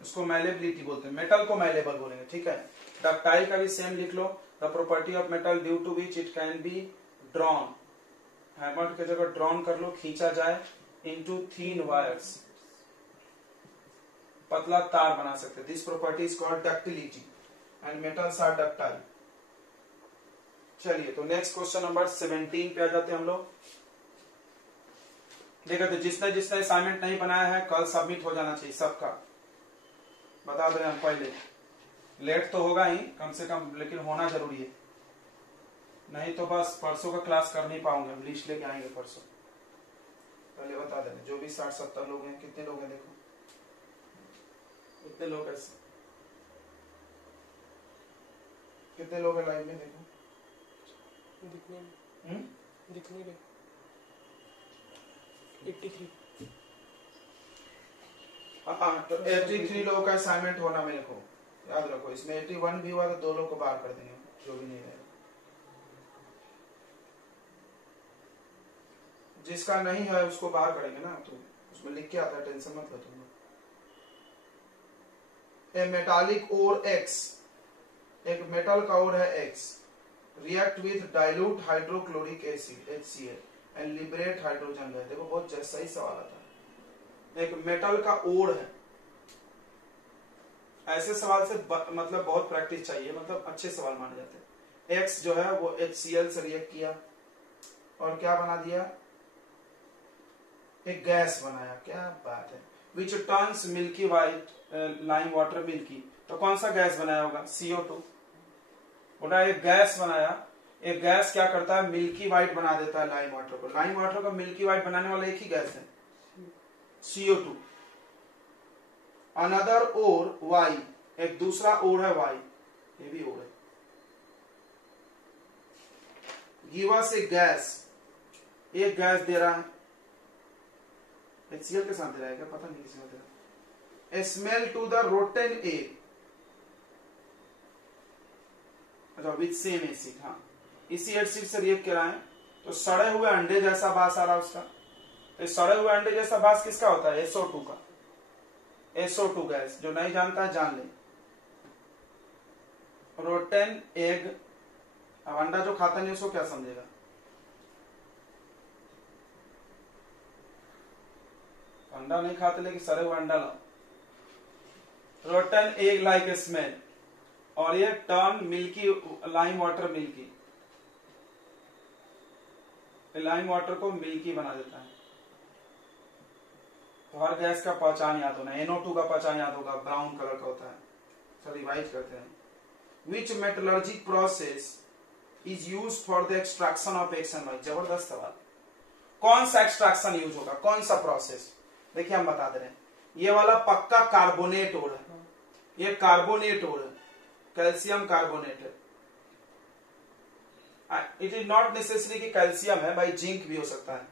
उसको मैलेबिलिटी बोलते हैं, मेटल को मैलेबल बोलेंगे, ठीक है। डक्टाइल का भी सेम लिख लो, the property of metal due to which it can be drawn, hammered की जगह ड्रॉन कर लो, खींचा जाए, इनटू थीन वायर्स, पतला तार बना सकते। This property is called ductility and metals are ductile. चलिए, तो नेक्स्ट क्वेश्चन नंबर 17 पे आ जाते हैं हम लोग। देखो, तो जिसने जिसने असाइनमेंट नहीं बनाया है कल सबमिट हो जाना चाहिए सबका, बता दें हम पहले। लेट तो होगा ही कम से कम, लेकिन होना जरूरी है, नहीं तो बस परसों का क्लास कर नहीं पाऊंगे, हम लिस्ट लेके आएंगे परसों। पहले बता दें, जो भी 60-70 लोग हैं, कितने लोग हैं देखो, कितने लोग हैं, कितने लोग हैं लाइव में देखो, दिखने में 83। हाँ, तो 83 लोगों का असाइनमेंट होना मेरे को याद रखो। इसमें 81 भी हुआ तो 2 लोग को बाहर कर देंगे, जो भी नहीं रहे। जिसका नहीं है उसको बाहर करेंगे ना, तो उसमें लिख के आता है, टेंशन मत लो तुम। ए मेटालिक ओर X, एक मेटल का ओर है X, react with dilute hydrochloric acid HCl and liberate hydrogen gas. देखो, बहुत सही सवाल आता है। एक मेटल का ओर है, ऐसे सवाल से मतलब बहुत प्रैक्टिस चाहिए, मतलब अच्छे सवाल माने जाते हैं। X जो है वो HCl से रिएक्ट किया और क्या बना दिया, एक गैस बनाया, क्या बात है। Which turns milky white lime water milky, तो कौन सा गैस बनाया होगा, CO2। बोला एक गैस बनाया, एक गैस क्या करता है, मिल्की वाइट बना देता है लाइम वाटर को। लाइम वाटर को मिल्की वाइट बनाने वाला एक ही गैस है, CO2। अनदर ओर Y, एक दूसरा ओर है Y, ये भी ओर है। गिव अस ए गैस, एक गैस दे रहा है, HCl के साथ दे रहा है क्या, पता नहीं किसी में दे रहा है। Smell to the rotten egg, अच्छा विथ सेम एसिड, हाँ इसी एसिड से रिएक्ट कर रहा है, तो सड़े हुए अंडे जैसा बास आ रहा है उसका। तो सड़े हुए अंडे जैसा बास किसका होता है, SO2 का। SO2 गैस, जो नहीं जानता है जान ले। रोटेन एग, अब अंडा जो खाता नहीं उसको क्या समझेगा, अंडा नहीं खाते लेकिन सड़े हुए अंडा लाओ। रोटेन एग लाइक स्मेल, और ये turn milky lime water milky, lime water को मिल्की बना देता है। तो हर गैस का पहचान याद होना, NO2 का पहचान याद होगा, ब्राउन कलर का होता है। चलो रिवाइज करते हैं। Which metallurgic process is use for the extraction of X and Y, जबरदस्त सवाल। कौन सा एक्सट्रैक्शन यूज होगा, कौन सा प्रोसेस, देखिए हम बता दे रहे हैं। ये वाला पक्का कार्बोनेट ओर है, ये कार्बोनेट ओर है, कैल्शियम कार्बोनेट है। इट इज नॉट नेसेसरी कि कैल्शियम है भाई, जिंक भी हो सकता है।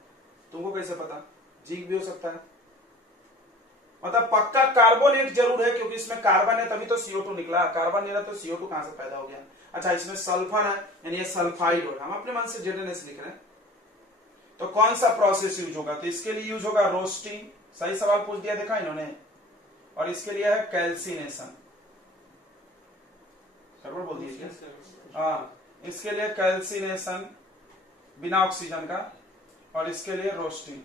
तुमको कैसे पता, जिंक भी हो सकता है, मतलब पक्का कार्बोनेट जरूर है, क्योंकि इसमें कार्बन है तभी तो CO2 निकला, कार्बन नहीं रहा तो CO2 कहां से पैदा हो गया। अच्छा, इसमें सल्फर है, यानी ये सल्फाइड हो, हम अपने मन से ZNS लिख रहे हैं। तो कौन सा प्रोसेस यूज होगा, तो इसके लिए यूज होगा रोस्टिंग, सही सवाल पूछ दिया देखा इन्होंने। और इसके लिए है कैल्सिनेशन, गड़बड़ बोल दिए, हाँ इसके लिए कैल्सिनेशन बिना ऑक्सीजन का, और इसके लिए रोस्टिंग।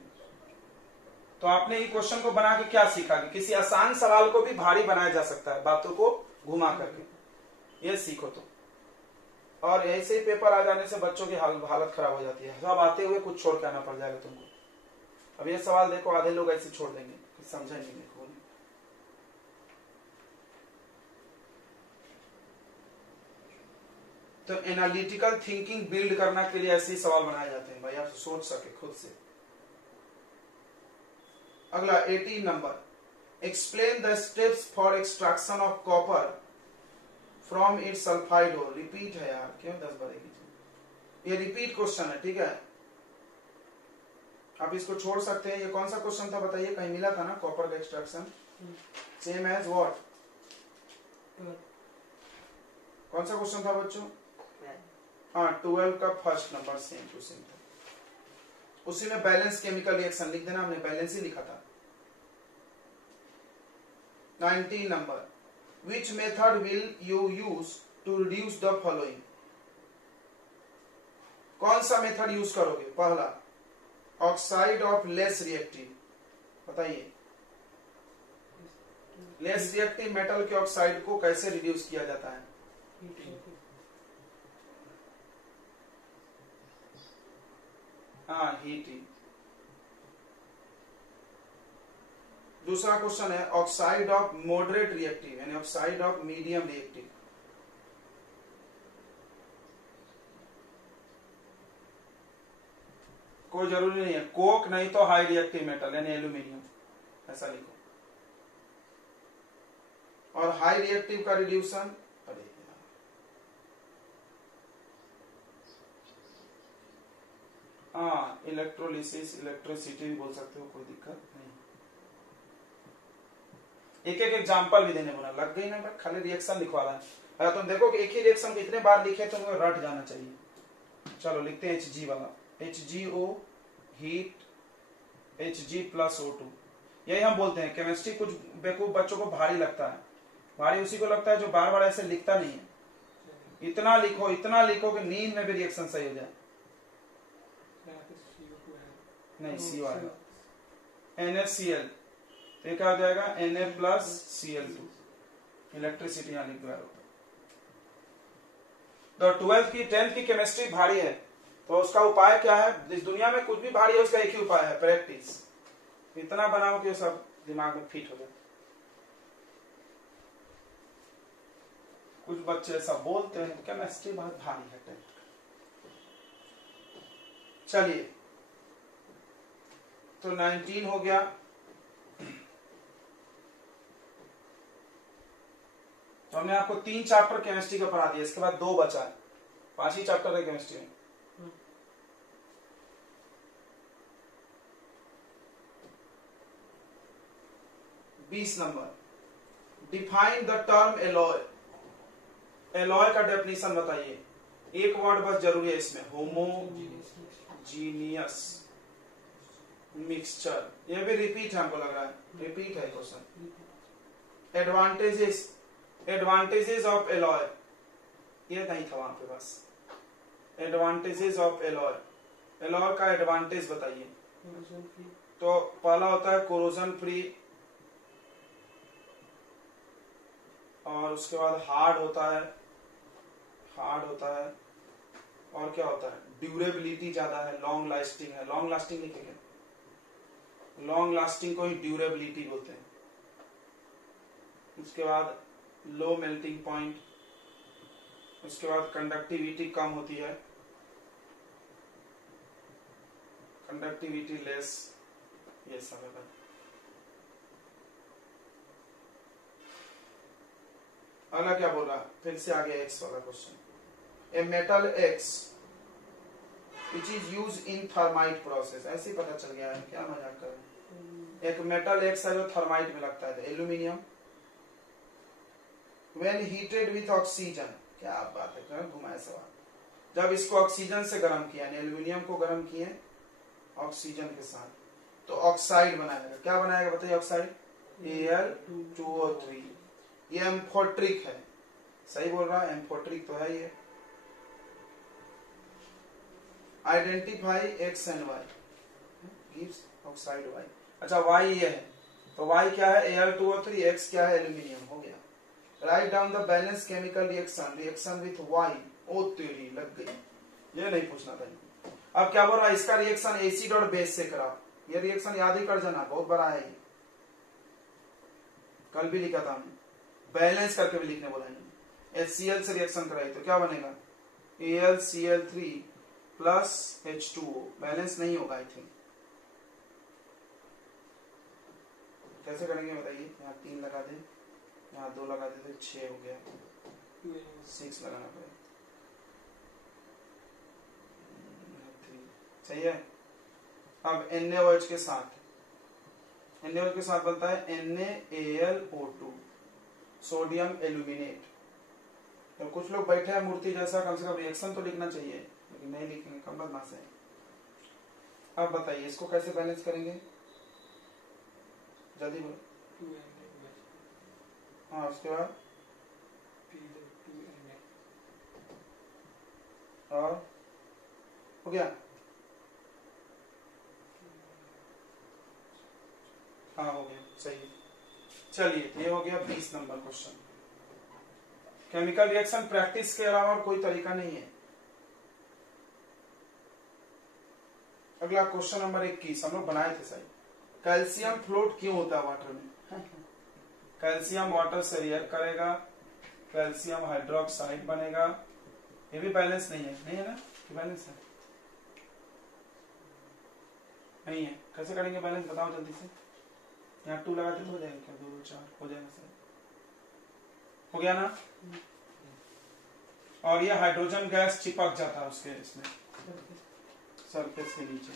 तो आपने ये क्वेश्चन को बना के क्या सीखा कि किसी आसान सवाल को भी भारी बनाया जा सकता है बातों को घुमा करके, ये सीखो तुम। और ऐसे ही पेपर आ जाने से बच्चों की हालत खराब हो जाती है, सब आते हुए कुछ छोड़ के आना पड़ जाएगा तुमको। अब ये सवाल देखो, आधे लोग ऐसे छोड़ देंगे, कुछ समझा नहीं देखो। तो एनालिटिकल थिंकिंग बिल्ड करने के लिए ऐसे ही सवाल बनाए जाते हैं भाई, आप सोच सके खुद से। अगला 18 नंबर, explain the steps for extraction of copper from its sulphide ore. Repeat है यार, क्यों 10 बार ये रिपीट क्वेश्चन है, ठीक है, आप इसको छोड़ सकते हैं। ये कौन सा क्वेश्चन था बताइए, कहीं मिला था ना कॉपर का एक्सट्रैक्शन? Same as what? कौन सा क्वेश्चन था बच्चों? हाँ 12 का first number, same to same था। उसी में बैलेंस केमिकल रिएक्शन लिख देना, हमने बैलेंस ही लिखा था। 19 नंबर, which method will you use to reduce the following. कौन सा मेथड यूज करोगे? पहला, ऑक्साइड ऑफ लेस रिएक्टिव, बताइए लेस रिएक्टिव मेटल के ऑक्साइड को कैसे रिड्यूस किया जाता है? हाँ हीटिंग। दूसरा क्वेश्चन है ऑक्साइड ऑफ मॉडरेट रिएक्टिव, यानी ऑक्साइड ऑफ मीडियम रिएक्टिव। कोई जरूरी नहीं है, कोक नहीं तो हाई रिएक्टिव मेटल यानी एल्यूमिनियम, ऐसा लिखो। और हाई रिएक्टिव का रिड्यूसन, अरे हाँ इलेक्ट्रोलिसिस, इलेक्ट्रिसिटी भी बोल सकते हो, कोई दिक्कत नहीं। एक एक एग्जांपल भी देने बोला, लग गई ना, खाली रिएक्शन लिखवा रहा है। अगर तुम देखो कि एक ही रिएक्शन को इतने बार लिखे तो तुम्हें रट जाना चाहिए। चलो लिखते हैं HG वाला, HGO हीट Hg+O2। यही हम बोलते हैं केमिस्ट्री कुछ बेवकूफ बच्चों को भारी लगता है, भारी उसी को लगता है जो बार बार ऐसे लिखता नहीं है। इतना लिखो कि नींद में भी रिएक्शन सही हो जाए। नहीं CO आएगा, NaCl, तो ये क्या हो जाएगा Na+Cl2, इलेक्ट्रिसिटी यहाँ लिख दो। तो 12th की 10th की केमिस्ट्री भारी है, तो उसका उपाय क्या है? इस दुनिया में कुछ भी भारी है उसका एक ही उपाय है, प्रैक्टिस। इतना बनाओ कि सब दिमाग में फिट हो जाए। कुछ बच्चे ऐसा बोलते हैं केमिस्ट्री बहुत भारी है 10th का। चलिए तो 19 हो गया। तो हमने आपको 3 चैप्टर केमिस्ट्री का पढ़ा दिया, इसके बाद 2 बचा है, 5 ही चैप्टर है केमिस्ट्री में। बीस number, define the term alloy. Alloy का डेफिनेशन बताइए, एक वर्ड बस जरूरी है इसमें, होमोजीनियस मिक्सचर। ये भी रिपीट है, हमको लग रहा है रिपीट है क्वेश्चन। एडवांटेजेस ऑफ एलॉय, ये नहीं था वहां पे, बस एडवांटेजेस ऑफ एलॉय। एलॉय का एडवांटेज बताइए। तो पहला होता है कोरोजन फ्री, और उसके बाद हार्ड होता है, और क्या होता है? ड्यूरेबिलिटी ज्यादा है, लॉन्ग लास्टिंग है। लॉन्ग लास्टिंग लिखेंगे, लॉन्ग लास्टिंग को ही ड्यूरेबिलिटी बोलते हैं। उसके बाद लो मेल्टिंग पॉइंट, उसके बाद कंडक्टिविटी कम होती है, कंडक्टिविटी लेस, ये सब है। अगला क्या बोल रहा है? फिर से आगे एक्स वाला question. A metal x which is use in thermite process. ऐसे ही पता चल गया है, क्या मजाक कर रहे हैं। एक मेटल एक्स है जो थर्माइट में लगता है, aluminium. When heated with oxygen, क्या बात है, घुमाए सवाल। जब इसको ऑक्सीजन से गर्म किया, एल्यूमिनियम को गर्म किए ऑक्सीजन के साथ, तो ऑक्साइड बनाएगा। क्या बनाएगा बताइए? Oxide Al2O3। ये एम्फोट्रिक है, सही बोल रहा है, एम्फोट्रिक तो है ये। Identify X and Y gives oxide Y। अच्छा y ये है, तो y क्या है Al2O3, x क्या है एल्यूमिनियम। हो गया। Write down the balance chemical reaction with y। ओ तेरी लग गई, ये नहीं पूछना था। अब क्या बोल रहा है, इसका रिएक्शन एसिड और बेस से करा। ये रिएक्शन याद ही कर जाना, बहुत बड़ा है ये, कल भी लिखा था हमने, बैलेंस करके भी लिखने बोला है। HCl से रिएक्शन कराई तो क्या बनेगा AlCl3 प्लस H2O, बैलेंस नहीं होगा आई थिंक। कैसे करेंगे बताइए, यहाँ 3 लगा दे, यहाँ 2 लगा दे तो 6 हो गया, 6 लगाना पड़ेगा। सही है। अब NaOH के साथ, NaOH के साथ बनता है NaAlO2, सोडियम एल्यूमिनेट। तो कुछ लोग बैठे हैं मूर्ति जैसा, कम से कम रिएक्शन तो लिखना चाहिए, लेकिन नहीं लिखेंगे, कम बदमाश है। अब बताइए इसको कैसे बैलेंस करेंगे, जल्दी बोलो। हाँ उसके बाद और हो गया। हाँ हो गया, सही है। चलिए ये हो गया 20 number question. Chemical reaction practice के अलावा और कोई तरीका नहीं है। अगला क्वेश्चन नंबर 21 हम लोग बनाए थे सही। कैल्शियम फ्लोट क्यों होता है वाटर में? कैल्शियम वाटर से रिएक्ट करेगा, कैल्शियम हाइड्रोक्साइड बनेगा। ये भी बैलेंस नहीं है, नहीं है ना, कि बैलेंस है? नहीं है। कैसे करेंगे बैलेंस, बताओ जल्दी से। यहाँ 2 लगाते तो हो जाएगा क्या, 2 2 4 हो जाएगा सर, हो गया ना। और ये हाइड्रोजन गैस चिपक जाता है उसके इसमें सरफेस के नीचे।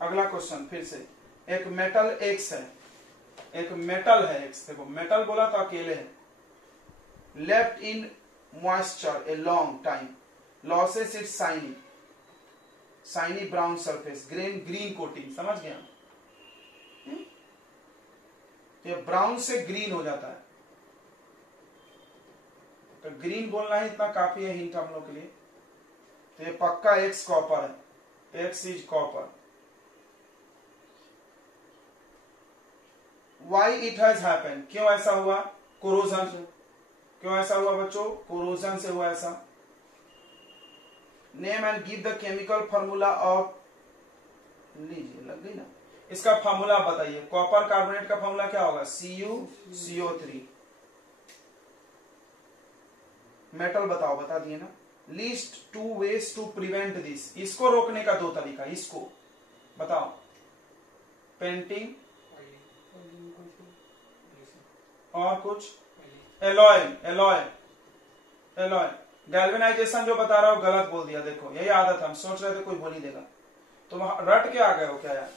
अगला क्वेश्चन फिर से, एक मेटल एक्स है, एक मेटल है एक्स, देखो मेटल बोला तो अकेले है। Left in moisture a long time, losses it shiny brown surface, green coating, समझ गया? ये ब्राउन से ग्रीन हो जाता है, तो ग्रीन बोलना ही इतना काफी है हिंट हम लोग के लिए। तो ये पक्का एक्स कॉपर है, x is copper. Why it has happened, क्यों ऐसा हुआ? कोरोजन। क्यों ऐसा हुआ बच्चों? कोरोजन से हुआ ऐसा। Name and give the chemical formula of, लीजिए लग गई ना, इसका फॉर्मूला बताइए। कॉपर कार्बोनेट का फॉर्मूला क्या होगा? CuCO3। मेटल बताओ, बता दिए ना। Least 2 ways to prevent this, इसको रोकने का 2 तरीका, इसको बताओ। पेंटिंग और कुछ, एलॉय। गैल्वेनाइजेशन जो बता रहा हूं गलत बोल दिया, देखो यही आदत, हम सोच रहे थे कोई बोल ही देगा, तुम रट के आ गए हो क्या यार।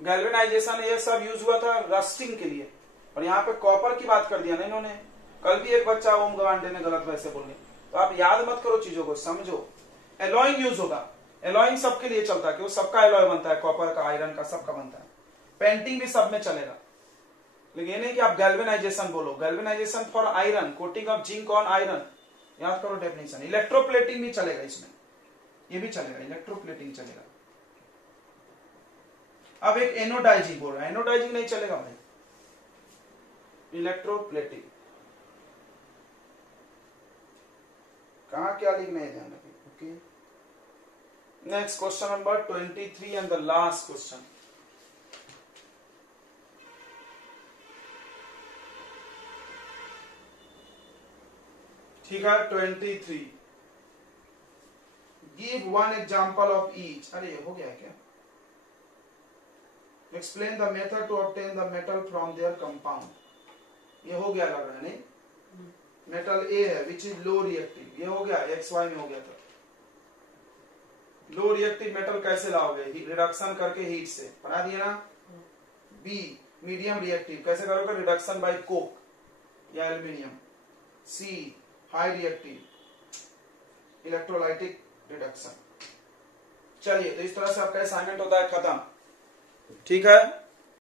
गैल्वेनाइजेशन ये सब यूज हुआ था रस्टिंग के लिए, और यहाँ पे कॉपर की बात कर दिया ना इन्होंने। कल भी एक बच्चा ओम गवांडे ने गलत वैसे बोले, तो आप याद मत करो चीजों को, समझो। एलॉइंग यूज होगा, एलॉइंग सबके लिए चलता है कि वो सबका एलॉय बनता है, कॉपर का, आयरन का, सबका बनता है। पेंटिंग भी सब में चलेगा, लेकिन ये नहीं कि आप गैल्वेनाइजेशन बोलो। Galvanisation for iron, coating of zinc on iron, याद करो डेफिनेशन। इलेक्ट्रोप्लेटिंग भी चलेगा इसमें, ये भी चलेगा, इलेक्ट्रोप्लेटिंग चलेगा। अब एक एनोडाइजिंग बोल रहा है, एनोडाइजिंग नहीं चलेगा भाई, इलेक्ट्रोप्लेटिंग। कहां क्या लिखना है ध्यान रखिए। Okay, next question number 23 and the last question. ठीक है 23, गिव 1 एग्जाम्पल ऑफ ईच। अरे ये हो गया क्या? Explain the method to obtain the metal from their compound. ये हो गया लग रहा है, नहीं? मेटल ए है विच इज लो रिएक्टिव, ये हो गया, XY में हो गया था। लो रिएक्टिव मेटल कैसे लाओगे? रिडक्शन करके हीट से, पढ़ा दिया ना। बी मीडियम रिएक्टिव, कैसे करोगे? रिडक्शन बाय कोक या एल्यूमिनियम। सी हाई रिएक्टिव, इलेक्ट्रोलाइटिक रिडक्शन। चलिए, तो इस तरह से आपका असाइनमेंट होता है खत्म। ठीक है।